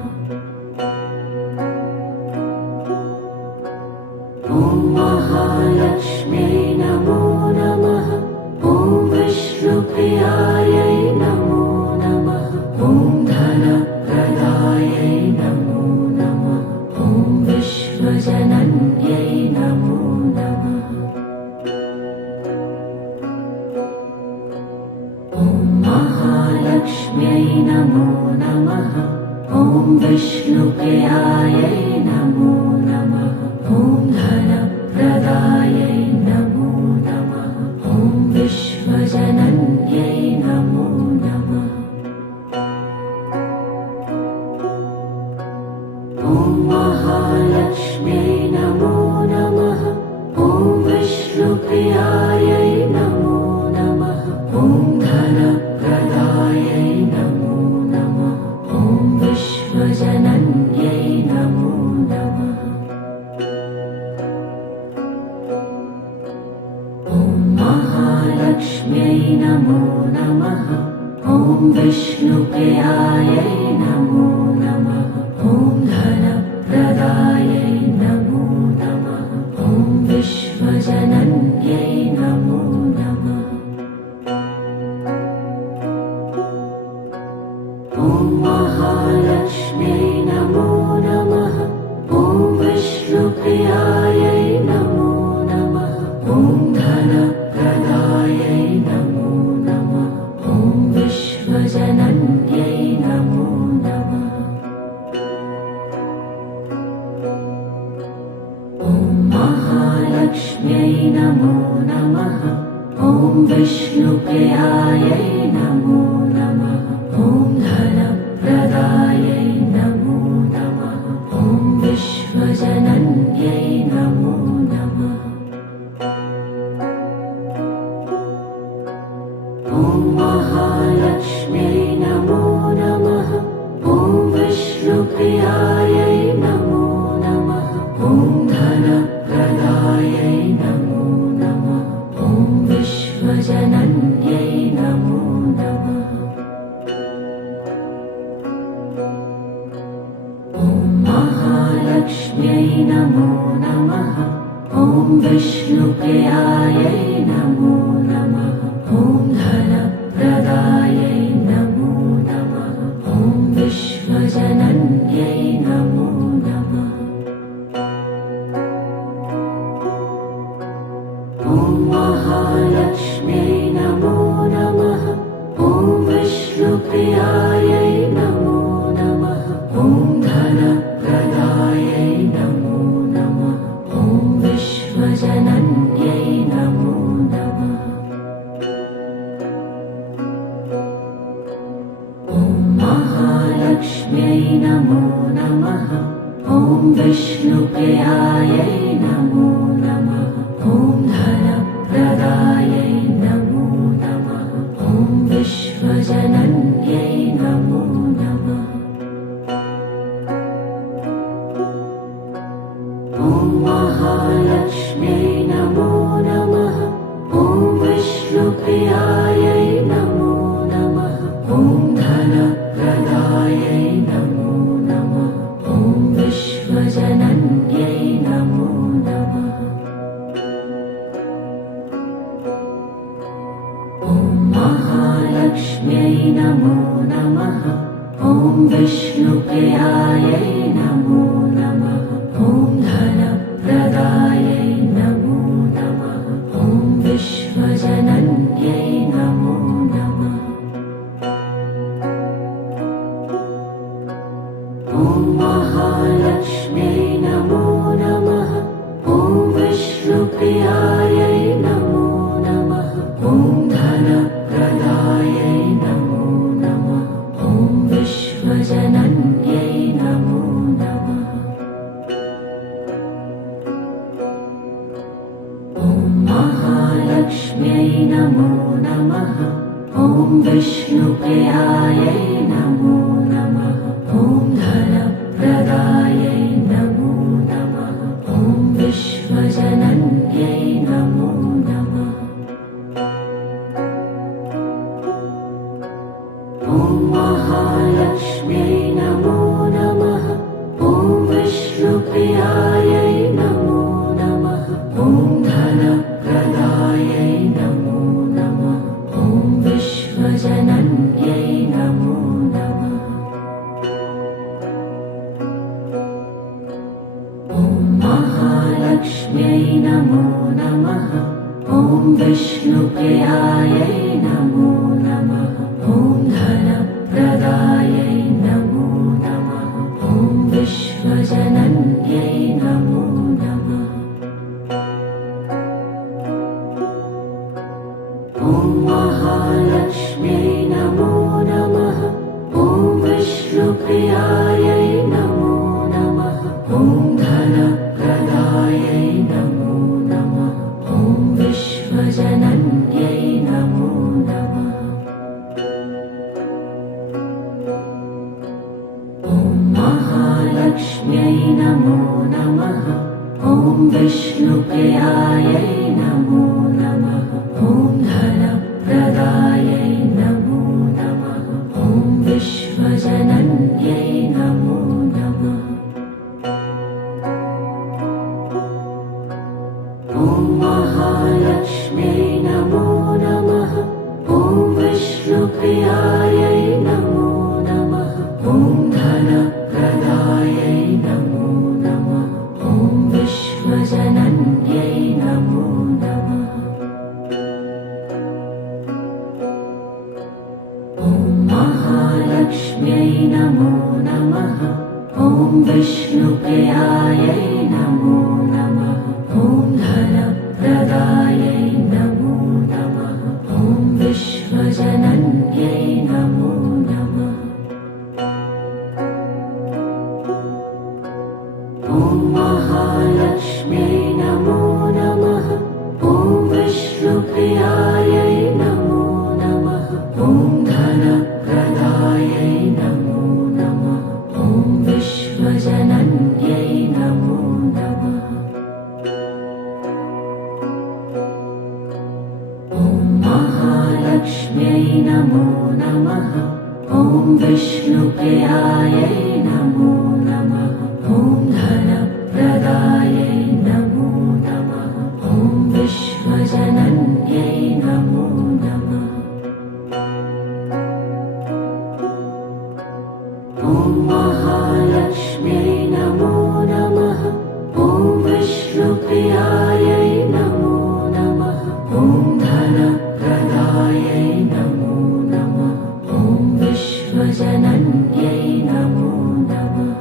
ॐ महालक्ष्म्यै नमो नमः। ॐ विष्णुप्रियायै नमो नमः। ॐ धनप्रदायै नमो नमः। ॐ विश्वजनन्यै नमो नमः। ॐ महालक्ष्म्यै नमो नमः। ॐ विष्णुप्रियायै नमो नमः। ॐ धनप्रदायै नमो नमः। ॐ विश्वजनन्यै नमो नमः। ॐ महालक्ष्म्यै नमो नमः। ॐ विष्णुप्रियायै नमो नमः। ॐ धनप्रदायै नमो नमः। ॐ विश्वजनन्यै नमो नमः। ॐ महालक्ष्म्यै नमो नमः। ॐ विष्णुप्रियायै नमो नमः। ॐ धनप्रदायै नमो नमः। ॐ विश्वजनन्यै नमो नमः। ॐ महालक्ष्म्यै नमो नमः। ॐ विष्णुप्रियायै नमो नमः। ॐ धनप्रदायै नमो नमः। ॐ विश्वजनन्यै नमो नमः। ॐ महालक्ष्म्यै नमो नमः। ॐ विष्णुप्रियायै नमो नमः। ॐ धनप्रदायै नमो नमः। ॐ विश्वजनन्यै नमो नमः। ॐ महालक्ष्म्यै नमो नमः। ॐ विष्णुप्रियायै नमो नमः। ॐ धनप्रदायै नमो नमः। ॐ विश्वजनन्यै नमो नमः। ॐ महालक्ष्म्यै नमो नमः। ॐ विष्णुप्रियायै नमो नमः। ॐ धनप्रदायै नमो नमः। ॐ विश्वजनन्यै नमो नमः। ॐ महालक्ष्म्यै नमो नमः। ॐ विष्णुप्रियायै नमो नमः। ॐ धनप्रदायै नमो नमः। ॐ विश्वजनन्यै नमो नमः। ॐ महालक्ष्म्यै नमो नमः। ॐ विष्णुप्रियायै नमो नमः। ॐ धनप्रदायै नमो नमः। ॐ विश्वजनन्यै नमो नमः। ॐ महालक्ष्म्यै नमो नमः। ॐ विष्णुप्रियायै नमो नमः। ॐ धनप्रदायै नमो नमः। ॐ विश्वजनन्यै नमो नमः। ॐ महालक्ष्म्यै नमो नमः। ॐ विष्णुप्रियायै नमो नमः। ॐ धनप्रदायै नमो नमः। ॐ विश्वजनन्यै नमो नमः। ॐ महालक्ष्म्यै नमो नमः। ॐ विष्णुप्रियायै नमो नमः। ॐ धनप्रदायै नमो नमः। ॐ विश्वजनन्यै नमो नमः। ॐ महालक्ष्म्यै नमो नमः। ॐ विष्णुप्रियायै नमो नमः। ॐ धनप्रदायै महालक्ष्म्यै नमो नमः। ॐ विष्णुप्रियायै नमो नमः। ॐ धनप्रदायै नमो नमः। ॐ विश्वजनन्यै नमो नमः। ॐ महालक्ष्म्यै नमो नमः। ॐ विष्णुप्रियायै नमो नमः। ॐ धनप्रदायै नमो नमः। ॐ विश्वजनन्यै नमो नमः। ॐ महालक्ष्म्यै नमो नमः। ॐ विष्णुप्रियायै नमो नमः। ॐ धनप्रदायै नमो नमः। ॐ विश्वजनन्यै नमो नमः। ॐ महालक्ष्म्यै नमो नमः। ॐ विष्णुप्रियायै नमो नमः। ॐ धनप्रदायै नमो नमः। ॐ विश्वजनन्यै नमो नमः। ॐ महालक्ष्म्यै नमो नमः। ॐ विष्णुप्रियायै नमो नमः। ॐ धनप्रदायै नमो नमः। ॐ विश्वजनन्यै नमो नमः। ॐ महालक्ष्म्यै नमो नमः। ॐ विष्णुप्रियायै नमो नमः। ॐ धनप्रदायै नमो नमः। ॐ विश्वजनन्यै नमो नमः। ॐ महालक्ष्म्यै नमो नमः। ॐ विष्णुप्रियायै नमो नमः। ॐ धनप्रदायै नमो नमः। ॐ विश्वजनन्यै नमो नमः। ॐ महालक्ष्म्यै नमो नमः। ॐ विष्णुप्रियायै नमो नमः। ॐ धनप्रदायै नमो नमः। ॐ विश्वजनन्यै नमो नमः।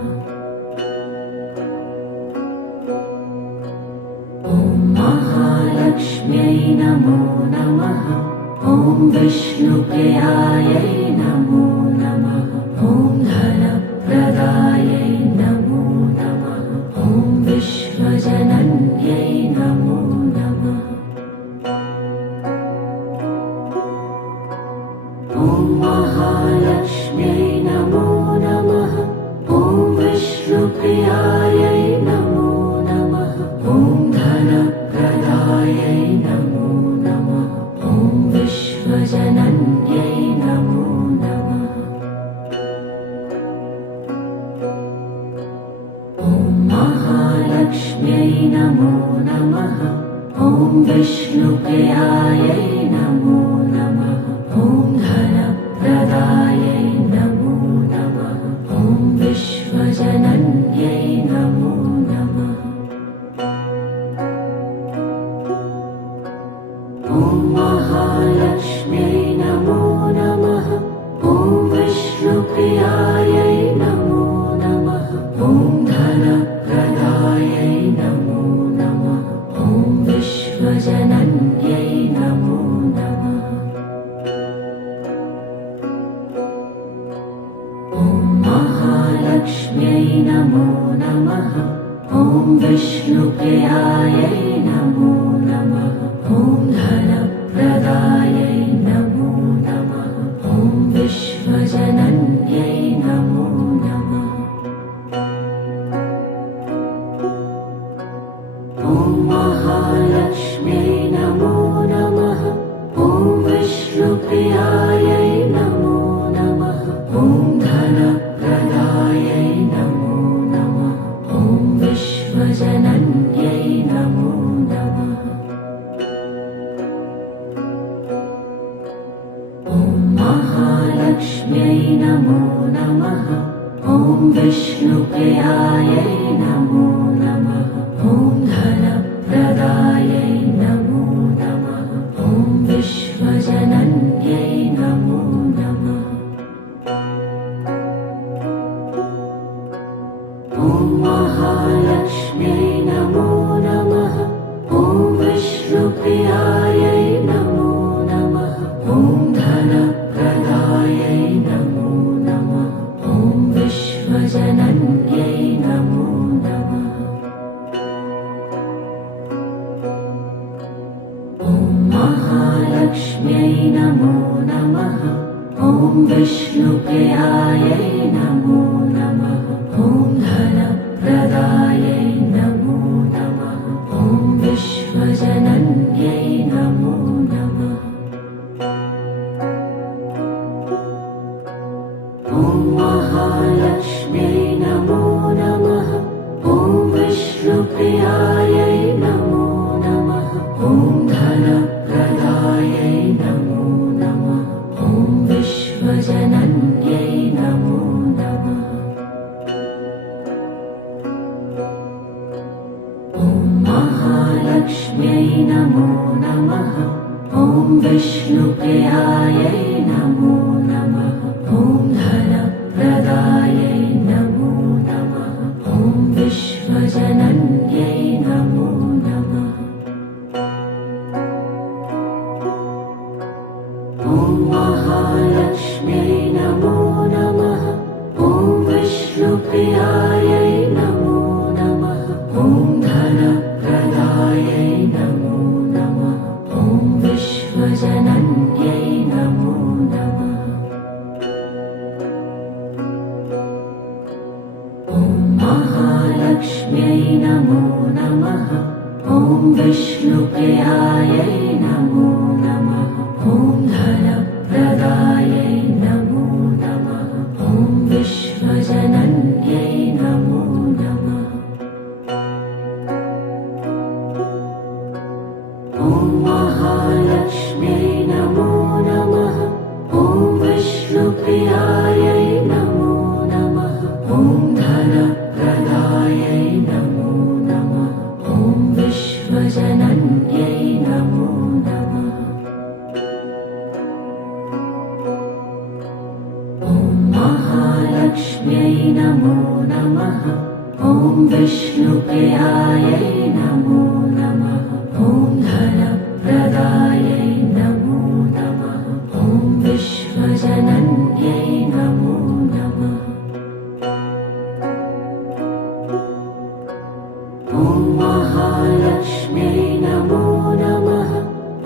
ॐ महालक्ष्म्यै नमो नमः। ॐ विष्णुप्रियायै नमो नमः। ॐ धनप्रदायै नमो नमः। ॐ विश्वजनन्यै नमो नमः। ॐ महालक्ष्म्यै नमो नमः। ॐ विष्णुप्रियायै नमो नमः। ॐ धनप्रदायै नमो नमः। ॐ विश्वजनन्यै नमो नमः। ॐ महालक्ष्म्यै नमो नमः। ॐ विष्णुप्रियायै नमो नमः। ॐ धनप्रदायै नमो नमः। ॐ विश्वजनन्यै नमो नमः। ॐ महालक्ष्म्यै नमो नमः। ॐ विष्णुप्रियायै नमो नमः। ॐ धनप्रदायै नमो नमः। ॐ विश्वजनन्यै नमो नमः। ॐ महालक्ष्म्यै नमो नमः। ॐ विष्णुप्रियायै नमो नमः। ॐ धनप्रदायै नमो नमः। ॐ विश्वजनन्यै नमो नमः। ॐ महालक्ष्म्यै नमो नमः। ॐ विष्णुप्रियायै नमो नमः। ॐ धनप्रदायै नमो नमः। ॐ विश्वजनन्यै नमो नमः। ॐ महालक्ष्म्यै नमो नमः। ॐ विष्णुप्रियायै नमो नमः। ॐ धन ॐ महालक्ष्म्यै नमो नमः। ॐ विष्णुप्रियायै नमो नमः। ॐ धनप्रदायै नमो नमः। ॐ विश्वजनन्यै नमो नमः। ॐ महालक्ष्म्यै नमो नमः। ॐ विष्णुप्रियायै नमो नमः। ॐ धनप्रदायै नमो नमः। ॐ विश्वजनन्यै नमो नमः। ॐ महालक्ष्म्यै नमो नमः। ॐ विष्णुप्रियायै नमो नमः। ॐ धनप्रदायै नमो नमः। ॐ विश्वजनन्यै नमो नमः। ॐ महालक्ष्म्यै नमो नमः। ॐ विष्णुप्रियायै नमो नमः। ॐ धनप्रदायै नमो नमः। ॐ विश्वजनन्यै नमो नमः। ॐ महालक्ष्म्यै नमो नमः। ॐ विष्णुप्रियायै नमो नमः। ॐ धनप्रदायै नमो नमः। ॐ विश्वजनन्यै नमो नमः। ॐ महालक्ष्म्यै नमो नमः। ॐ विष्णुप्रियायै नमो नमः। ॐ धनप्रदायै नमो नमः। ॐ विश्वजनन्यै नमो नमः। ॐ महालक्ष्म्यै नमो नमः। ॐ विष्णुप्रियायै नमो नमः। ॐ धनप्रदायै नमो नमः। ॐ विश्वजनन्यै नमो नमः। ॐ महालक्ष्म्यै नमो नमः। ॐ विष्णुप्रियायै नमो नमः। ॐ धनप्रदायै नमो नमः। ॐ विश्वजनन्यै नमो नमः। ॐ महालक्ष्म्यै नमो नमः।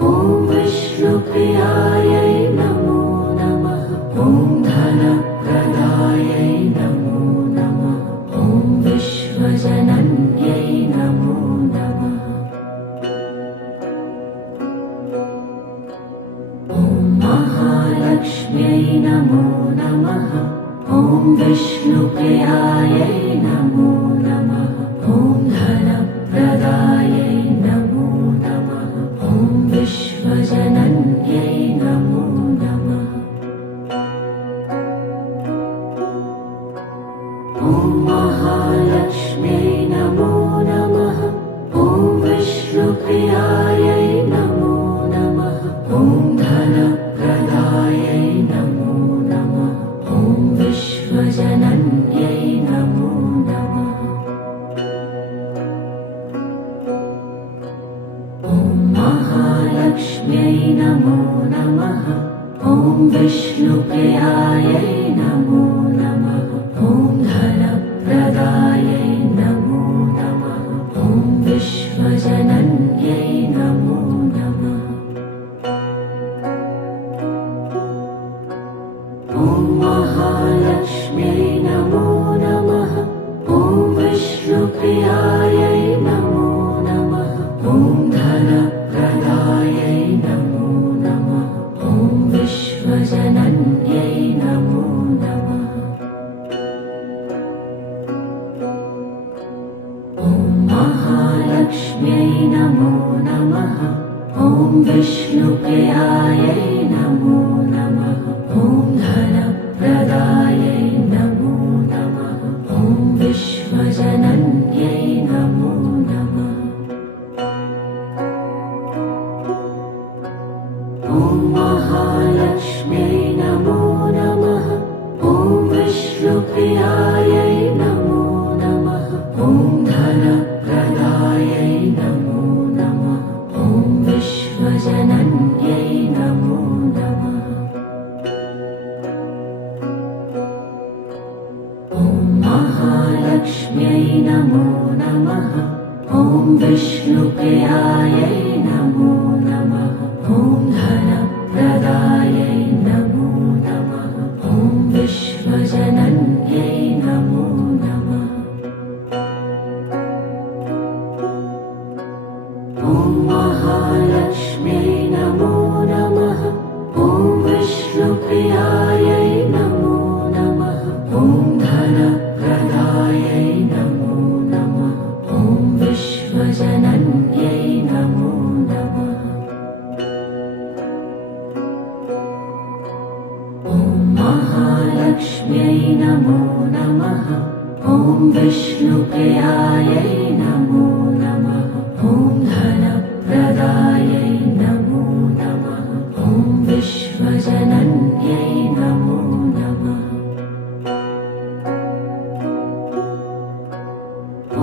ॐ विष्णुप्रियायै नमो नमः। ॐ धनप्रदायै नमो नमः। ॐ विश्वजनन्यै नमो नमः। ॐ महालक्ष्म्यै नमो नमः। ॐ विष्णुप्रियायै नमो नमः। ॐ धनप्रदायै नमो नमः। ॐ विश्वजनन्यै नमो नमः। ॐ महालक्ष्म्यै नमो नमः। ॐ विष्णुप्रियायै नमो नमः। ॐ धनप्रदायै नमो नमः। ॐ विश्वजनन्यै नमो नमः। ॐ महालक्ष्म्यै नमो नमः। ॐ विष्णुप्रियायै नमो नमः। ॐ धनप्रदायै नमो नमः। ॐ विश्वजनन्यै नमो नमः। ॐ महालक्ष्म्यै नमो नमः। ॐ विष्णुप्रियायै नमो नमः। ॐ धनप्रदायै नमो नमः। ॐ विश्वजनन्यै नमो नमः। ॐ महालक्ष्म्यै नमो नमः। ॐ विष्णुप्रियायै नमो नमः। ॐ धनप्रदायै नमो नमः। ॐ विश्वजनन्यै नमो नमः। ॐ महालक्ष्म्यै नमो नमः। ॐ विष्णुप्रियायै नमो नमः। महालक्ष्म्यै नमो नमः। ॐ विष्णुप्रियायै नमो नमः। ॐ धनप्रदायै नमो नमः। ॐ विश्वजनन्यै नमो नमः। ॐ महालक्ष्म्यै नमो नमः। ॐ विष्णुप्रियायै नमो नमः। ॐ धनप्रदायै नमो नमः। ॐ विश्वजनन्यै नमो नमः। ॐ महालक्ष्म्यै नमो नमः। ॐ विष्णुप्रियायै नमो नमः। ॐ धनप्रदायै नमो नमः। ॐ विश्वजनन्यै नमो नमः।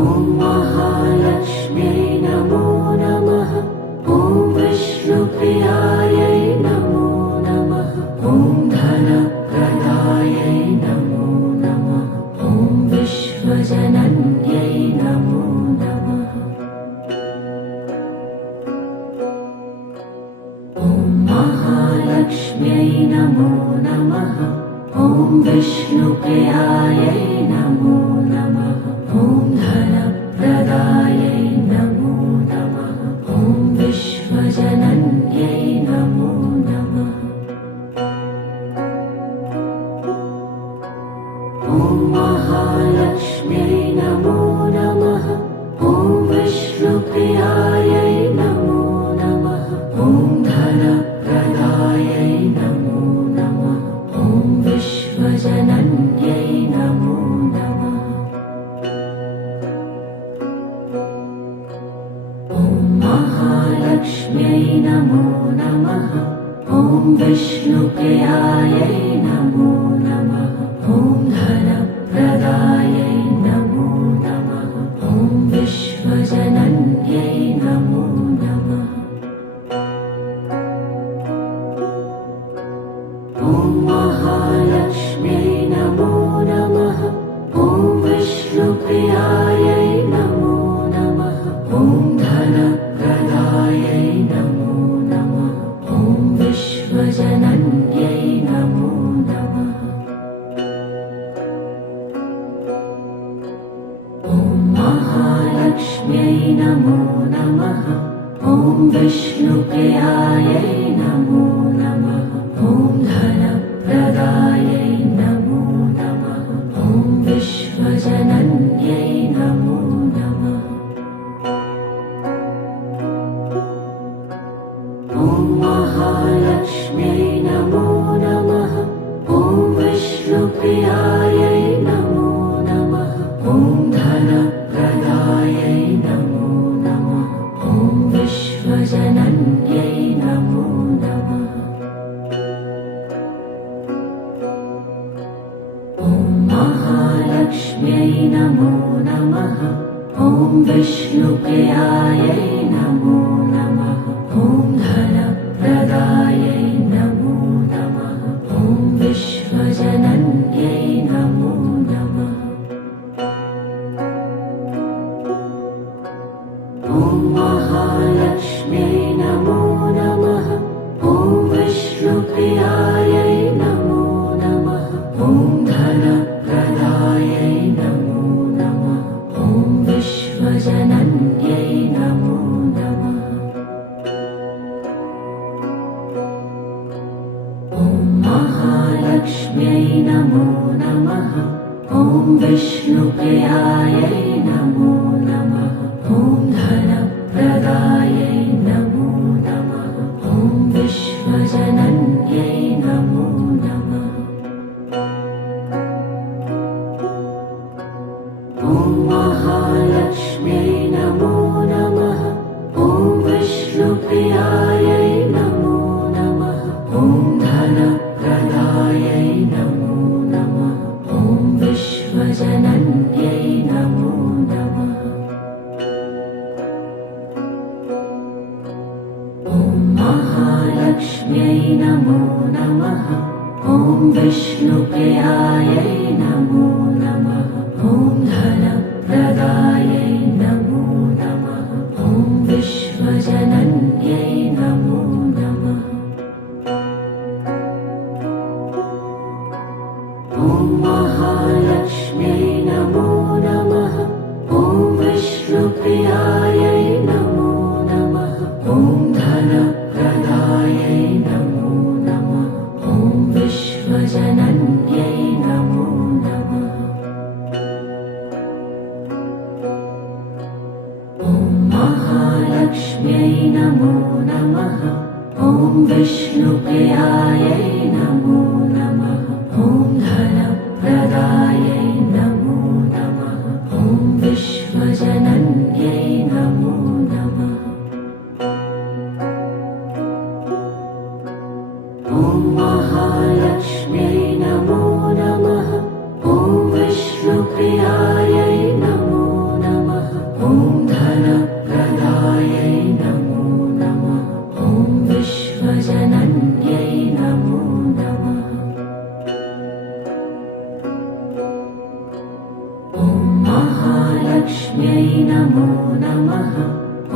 ॐ महालक्ष्म्यै नमो नमः। ॐ विष्णुप्रियायै नमो नमः। ॐ धनप्रदायै नमो नमः। ॐ विश्वजनन्यै नमो नमः। ॐ महालक्ष्म्यै नमो नमः। ॐ विष्णुप्रियायै नमो नमः। ॐ धनप्रदायै नमो नमः। ॐ विश्वजनन्यै नमो नमः। ॐ महालक्ष्म्यै नमो नमः। ॐ विष्णुप्रियायै नमो नमः। ॐ धनप्रदायै नमो नमः। ॐ विश्वजनन्यै नमो नमः। ॐ महालक्ष्म्यै नमो नमः। ॐ विष्णुप्रियायै नमो नमः। ॐ धनप्रदायै नमो नमः। ॐ विश्वजनन्यै नमो नमः। ॐ महालक्ष्म्यै नमो नमः। ॐ विष्णुप्रियायै नमो नमः। ॐ धनप्रदायै नमो नमः। ॐ विश्वजनन्यै नमो नमः। ॐ महालक्ष्म्यै नमो नमः। ॐ विष्णुप्रियायै नमो नमः। ॐ धनप्रदायै नमो नमः। ॐ विश्वजनन्यै नमो नमः। ॐ महालक्ष्म्यै नमो नमः। ॐ विष्णुप्रियायै नमो नमः। ॐ धनप्रदायै नमो नमः। ॐ विश्वजनन्यै नमो नमः। ॐ महालक्ष्म्यै नमो नमः। ॐ विष्णुप्रियायै नमो नमः। ॐ धनप्रदायै नमो नमः। ॐ विश्वजनन्यै नमो नमः। ॐ महालक्ष्म्यै नमो नमः। ॐ विष्णुप्रियायै नमो नमः। ॐ धनप्रदायै नमो नमः। ॐ विश्वजनन्यै नमो नमः। ॐ महालक्ष्म्यै नमो नमः। ॐ विष्णुप्रियायै नमो नमः। ॐ धनप्रदायै नमो नमः। ॐ विश्वजनन्यै नमो नमः। ॐ महालक्ष्म्यै नमो नमः। ॐ विष्णुप्रियायै नमो नमः। ॐ धनप्रदायै नमो नमः। ॐ विश्वजनन्यै नमो नमः। महालक्ष्म्यै नमो नमः। ॐ विष्णुप्रियायै नमो नमः। ॐ धनप्रदायै नमो नमः ॐ विष्णुप्रियायै नमो नमः ॐ धनप्रदायै नमो नमः ॐ विश्वजनन्यै नमो नमः ॐ महालक्ष्म्यै नमो नमः ॐ विष्णुप्रियायै नमो नमः ॐ धनप्रदायै नमो नमः ॐ विश्वजनन्यै नमो नमः ॐ महालक्ष्म्यै नमो नमः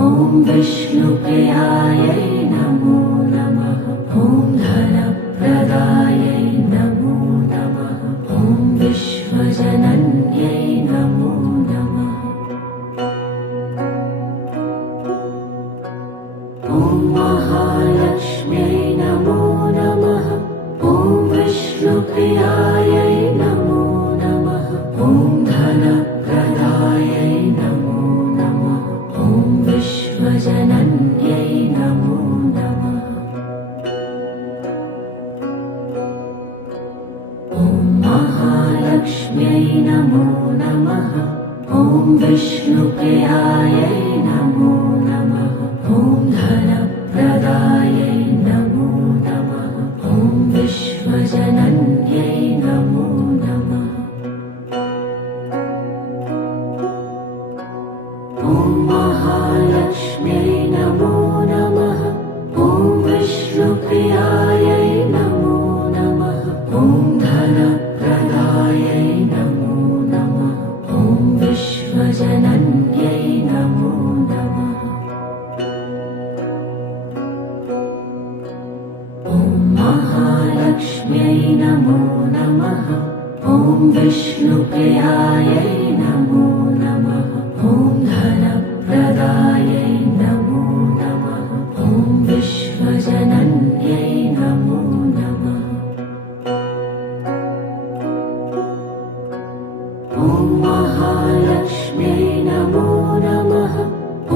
ॐ विष्णुप्रियायै नमो नमः ॐ धनप्रदायै नमो नमः ॐ विश्वजनन्यै नमो नमः ॐ महालक्ष्म्यै नमो नमः ॐ विष्णुप्रियायै नमो नमः ॐ धनप्रदायै नमो नमः ॐ विश्वजनन्यै नमो नमः ॐ महालक्ष्म्यै नमो नमः ॐ विष्णुप्रियायै नमो नमः ॐ धनप्रदायै नमो नमः ॐ विश्वजनन्यै नमो नमः ॐ महालक्ष्म्यै नमो नमः ॐ विष्णुप्रियायै नमो नमः ॐ धनप्रदायै नमो नमः ॐ विश्वजनन्यै नमो नमः ॐ महालक्ष्म्यै नमो नमः ॐ विष्णुप्रियायै नमो नमः ॐ धनप्रदायै नमो नमः ॐ विश्वजनन्यै नमो नमः ॐ महालक्ष्म्यै नमो नमः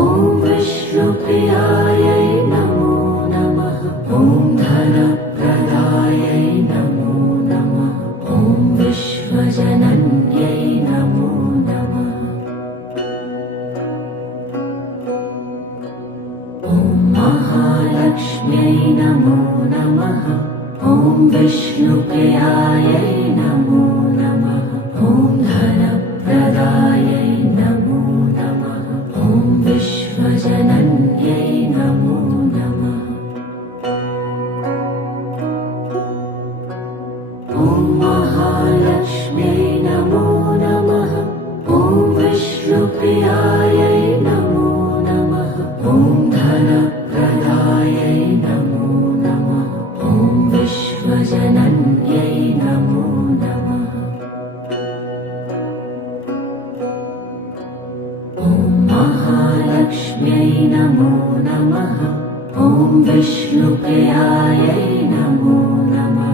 ॐ विष्णुप्रियायै नमो नमः ॐ धनप्रदायै नमो नमः ॐ विश्वजनन्यै नमो नमः ॐ महालक्ष्म्यै नमो नमः ॐ विष्णुप्रियायै नमो नमः ॐ धनप्रदायै नमो नमः ॐ विश्वजनन्यै नमो नमः ॐ महालक्ष्म्यै नमो नमः ॐ विष्णुप्रियायै नमो नमः ॐ धनप्रदायै नमो नमः ॐ विश्वजनन्यै नमो नमः ॐ महालक्ष्म्यै नमो नमः ॐ विष्णुप्रियायै नमो नमः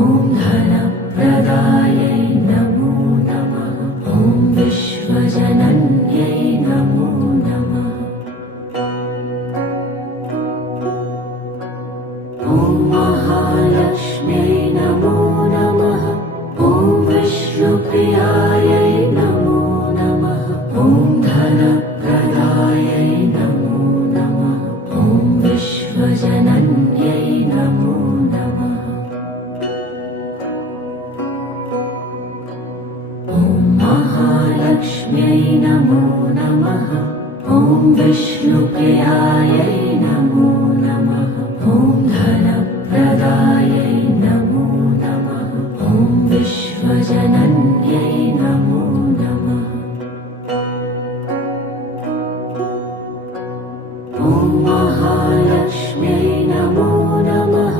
ॐ धनप्रदायै नमो नमः ॐ विश्वजनन्यै नमो नमः ॐ महालक्ष्म्यै नमो नमः ॐ विष्णुप्रियायै नमो नमः ॐ धनप्रदायै नमो नमः ॐ विश्वजनन्यै नमो नमः ॐ महालक्ष्म्यै नमो नमः ॐ विष्णुप्रियायै नमो नमः ॐ धनप्रदायै नमो नमः ॐ विश्वजनन्यै नमो नमः ॐ महालक्ष्म्यै नमो नमः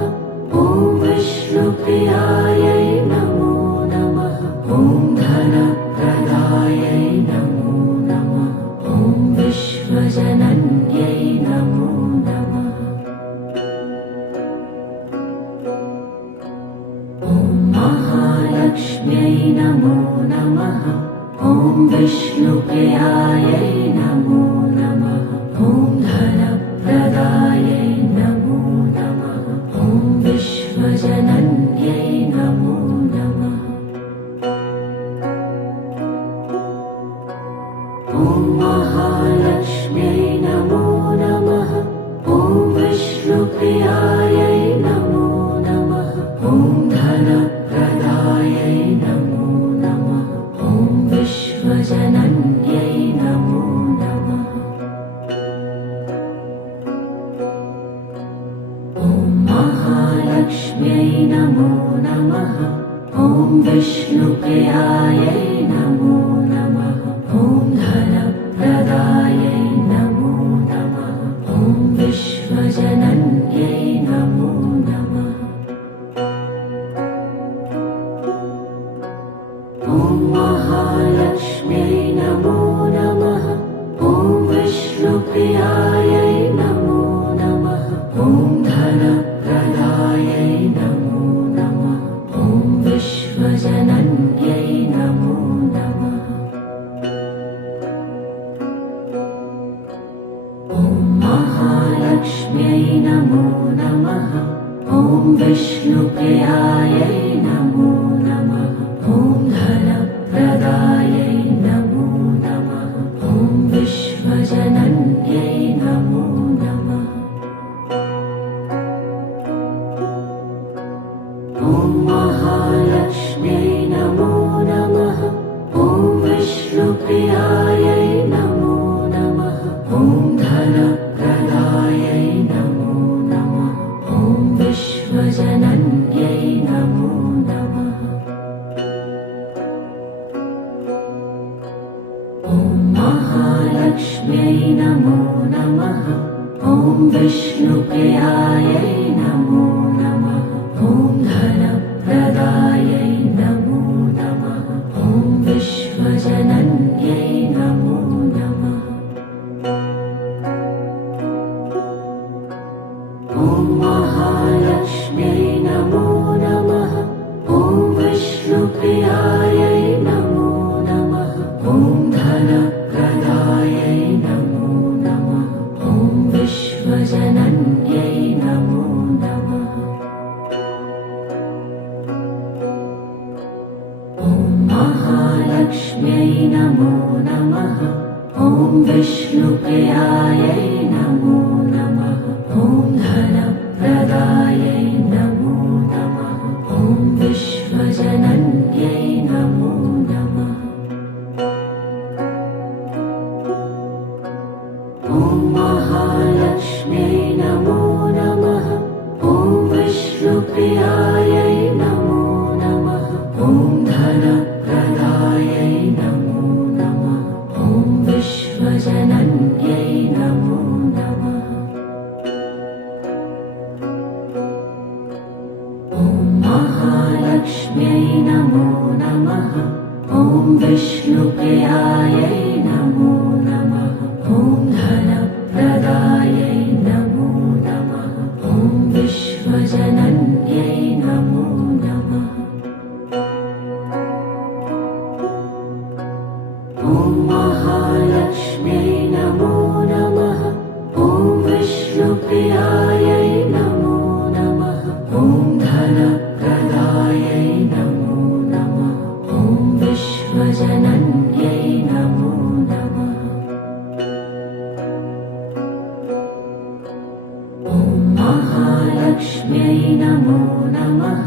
ॐ विष्णुप्रियायै नमो नमः ॐ धनप्रदायै नमो नमः ॐ विश्वजनन्यै नमो नमः ॐ महालक्ष्म्यै नमो नमः ॐ विष्णुप्रियायै नमो नमः ॐ धनप्रदायै ॐ महालक्ष्म्यै नमो नमः। ॐ विष्णुप्रियायै नमो नमः। ॐ धनप्रदायै नमो नमः। ॐ विश्वजनन्यै नमो नमः। ॐ महालक्ष्म्यै नमो नमः। ॐ विष्णुप्रियायै नमो नमः। ॐ धनप्रदायै नमो नमः। ॐ विश्वजनन्यै नमो नमः। ॐ महालक्ष्म्यै नमो नमः। ॐ विष्णुप्रियायै नमो नमः। ॐ धनप्रदायै नमो नमः। ॐ विश्वजनन्यै नमो नमः। ॐ महालक्ष्म्यै नमो नमः। ॐ विष्णुप्रियायै नमो नमः। ॐ धनप्रदायै नमो नमः। ॐ विश्वजनन्यै नमो नमः। ॐ महालक्ष्म्यै नमो नमः। ॐ विष्णुप्रियायै नमो नमः। ॐ धनप्रदायै नमो नमः। ॐ विश्वजनन्यै नमो नमः। ॐ महालक्ष्म्यै नमो नमः। ॐ विष्णुप्रियायै नमो नमः। ॐ धनप्रदायै नमो नमः। ॐ विश्वजनन्यै नमो नमः। ॐ महालक्ष्म्यै नमो नमः। ॐ विष्णुप्रियायै नमो नमः। ॐ धनप्रदायै नमो नमः। ॐ विश्वजनन्यै नमो नमः। ॐ महालक्ष्म्यै नमो नमः। ॐ विष्णुप्रियायै नमो नमः। ॐ धनप्रदायै नमो नमः। ॐ विश्वजनन्यै नमो नमः। ॐ महालक्ष्म्यै नमो नमः। ॐ विष्णुप्रियायै नमो नमः। ॐ धनप्रदायै नमो नमः। ॐ विश्वजनन्यै नमो नमः। ॐ महालक्ष्म्यै नमो नमः। ॐ विष्णुप्रियायै नमो नमः। ॐ धनप्रदायै नमो नमः। ॐ विश्वजनन्यै नमो नमः। ॐ महालक्ष्म्यै नमो नमः। ॐ विष्णुप्रियायै नमो नमः। ॐ धनप्रदायै नमो नमः। ॐ विश्वजनन्यै नमो नमः। ॐ महालक्ष्म्यै नमो नमः।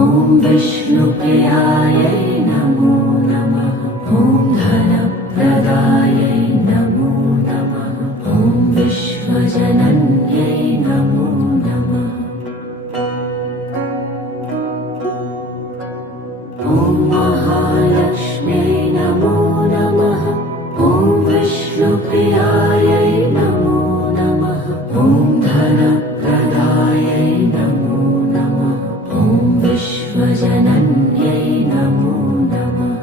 ॐ विष्णुप्रियायै नमो नमः। ॐ धनप्रदायै नमो नमः। ॐ विश्वजनन्यै नमो नमः। ॐ महालक्ष्म्यै नमो नमः। ॐ विष्णुप्रियायै नमो नमः। ॐ धनप्रदायै नमो नमः। ॐ विश्वजनन्यै नमो नमः।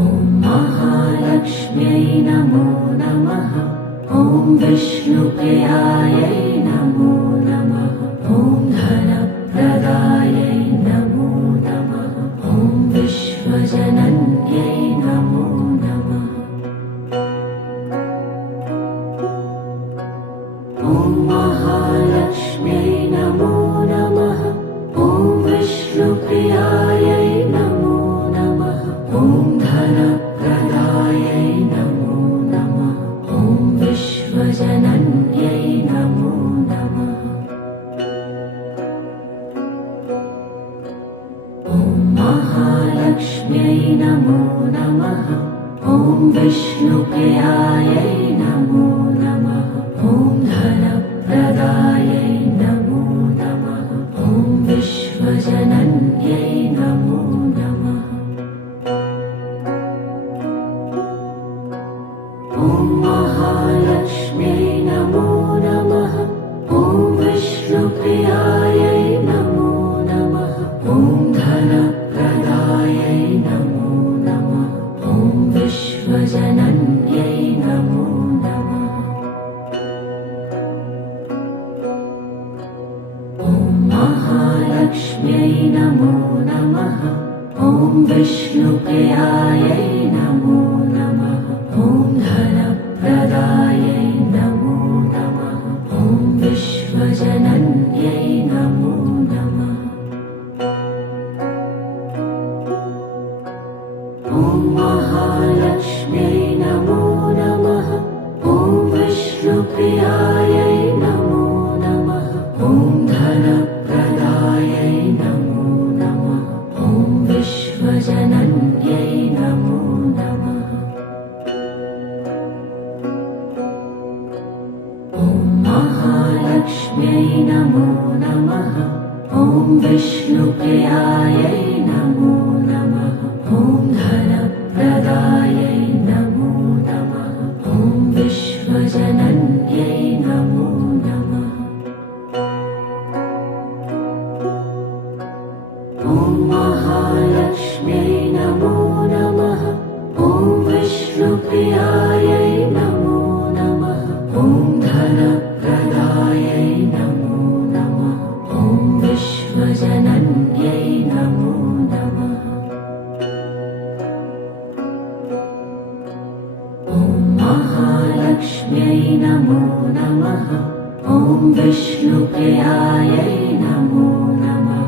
ॐ महालक्ष्म्यै नमो नमः। ॐ विष्णुप्रियायै नमो नमः। ॐ धनप्रदायै नमो नमः। ॐ विश्वजनन्यै नमो नमः। ॐ महालक्ष्म्यै नमो नमः। ॐ विष्णुप्रियायै नमो नमः। महालक्ष्म्यै नमो नमः। ॐ विष्णुप्रियायै नमो नमः। ॐ धनप्रदायै नमो नमः। ॐ विश्वजनन्यै नमो नमः। ॐ महालक्ष्म्यै नमो नमः। ॐ विष्णुप्रियायै नमो नमः। ॐ धनप्रदायै नमो नमः। ॐ विश्वजनन्यै नमो नमः। ॐ महालक्ष्म्यै नमो नमः। ॐ विष्णुप्रियायै नमो नमः। ॐ धनप्रदायै नमो नमः। ॐ विश्वजनन्यै नमो नमः। ॐ महालक्ष्म्यै नमो नमः। ॐ विष्णुप्रियायै नमो नमः। ॐ धनप्रदायै नमो नमः। ॐ विश्वजनन्यै नमो नमः। ॐ महालक्ष्म्यै नमो नमः। ॐ विष्णुप्रियायै नमो नमः। ॐ धनप्रदायै नमो नमः। ॐ विश्वजनन्यै नमो नमः। ॐ महालक्ष्म्यै नमो नमः। ॐ विष्णुप्रियायै नमो नमः। ॐ धनप्रदायै नमो नमः। ॐ विश्वजनन्यै नमो नमः। ॐ महालक्ष्म्यै नमो नमः। ॐ विष्णुप्रियायै नमो नमः।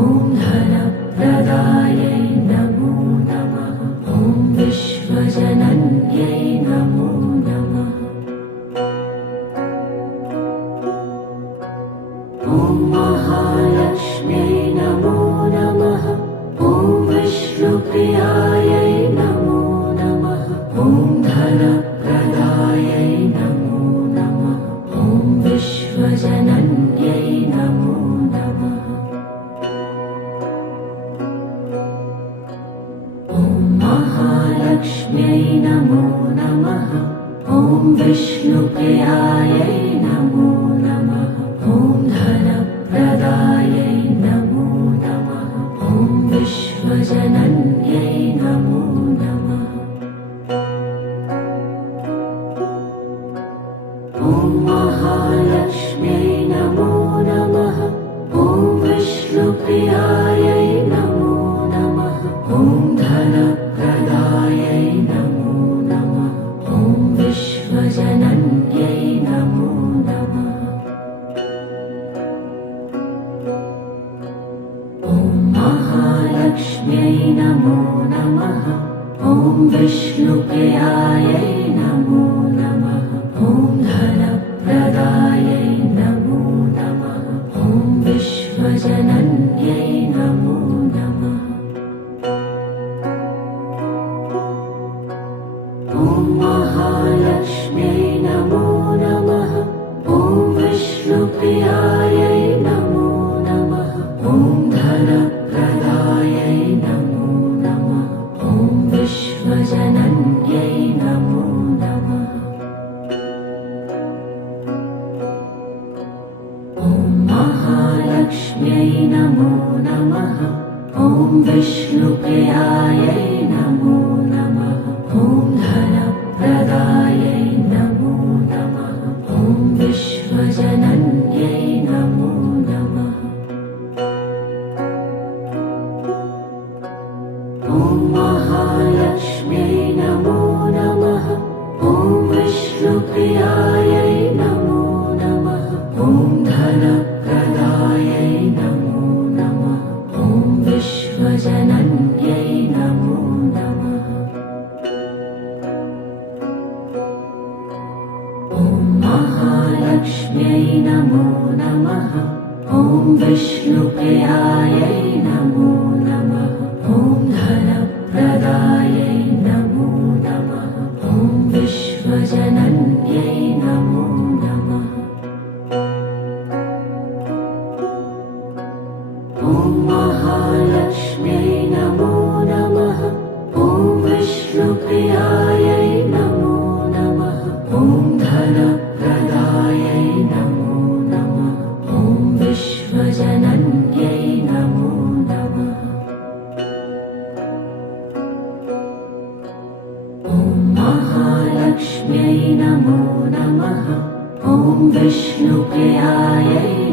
ॐ धनप्रदायै नमो नमः। ॐ विश्वजनन्यै नमो नमः। ॐ महालक्ष्म्यै नमो नमः। ॐ विष्णुप्रियायै नमो नमः। ॐ धनप्रदायै नमो नमः। ॐ विश्वजनन्यै नमो नमः। ॐ महालक्ष्म्यै नमो नमः। ॐ विष्णुप्रियायै नमो नमः। ॐ धनप्रदायै नमो नमः। ॐ विश्वजनन्यै नमो नमः। ॐ महालक्ष्म्यै नमो नमः। ॐ विष्णुप्रियायै नमो नमः। ॐ धनप्रदायै नमो नमः। ॐ विश्वजनन्यै नमो नमः। ॐ महालक्ष्म्यै नमो नमः। ॐ विष्णुप्रियायै नमो नमः। ॐ धनप्रदायै नमो नमः। ॐ विश्वजनन्यै नमो नमः। ॐ महालक्ष्म्यै नमो नमः। ॐ विष्णुप्रियायै नमो नमः। ॐ धनप्रदायै नमो नमः। ॐ विश्वजनन्यै नमो नमः। ॐ महालक्ष्म्यै नमो नमः। ॐ विष्णुप्रियायै नमो नमः। ॐ धनप्रदायै नमो नमः। ॐ विश्वजनन्यै नमो नमः। ॐ महालक्ष्म्यै नमो नमः। ॐ विष्णुप्रियायै नमो नमः। ॐ धनप्रदायै नमो नमः। ॐ विश्वजनन्यै नमो नमः। ॐ महालक्ष्म्यै नमो नमः। ॐ विष्णुप्रियायै नमो नमः। ॐ धनप्रदायै नमो नमः। ॐ विष्णुप्रियायै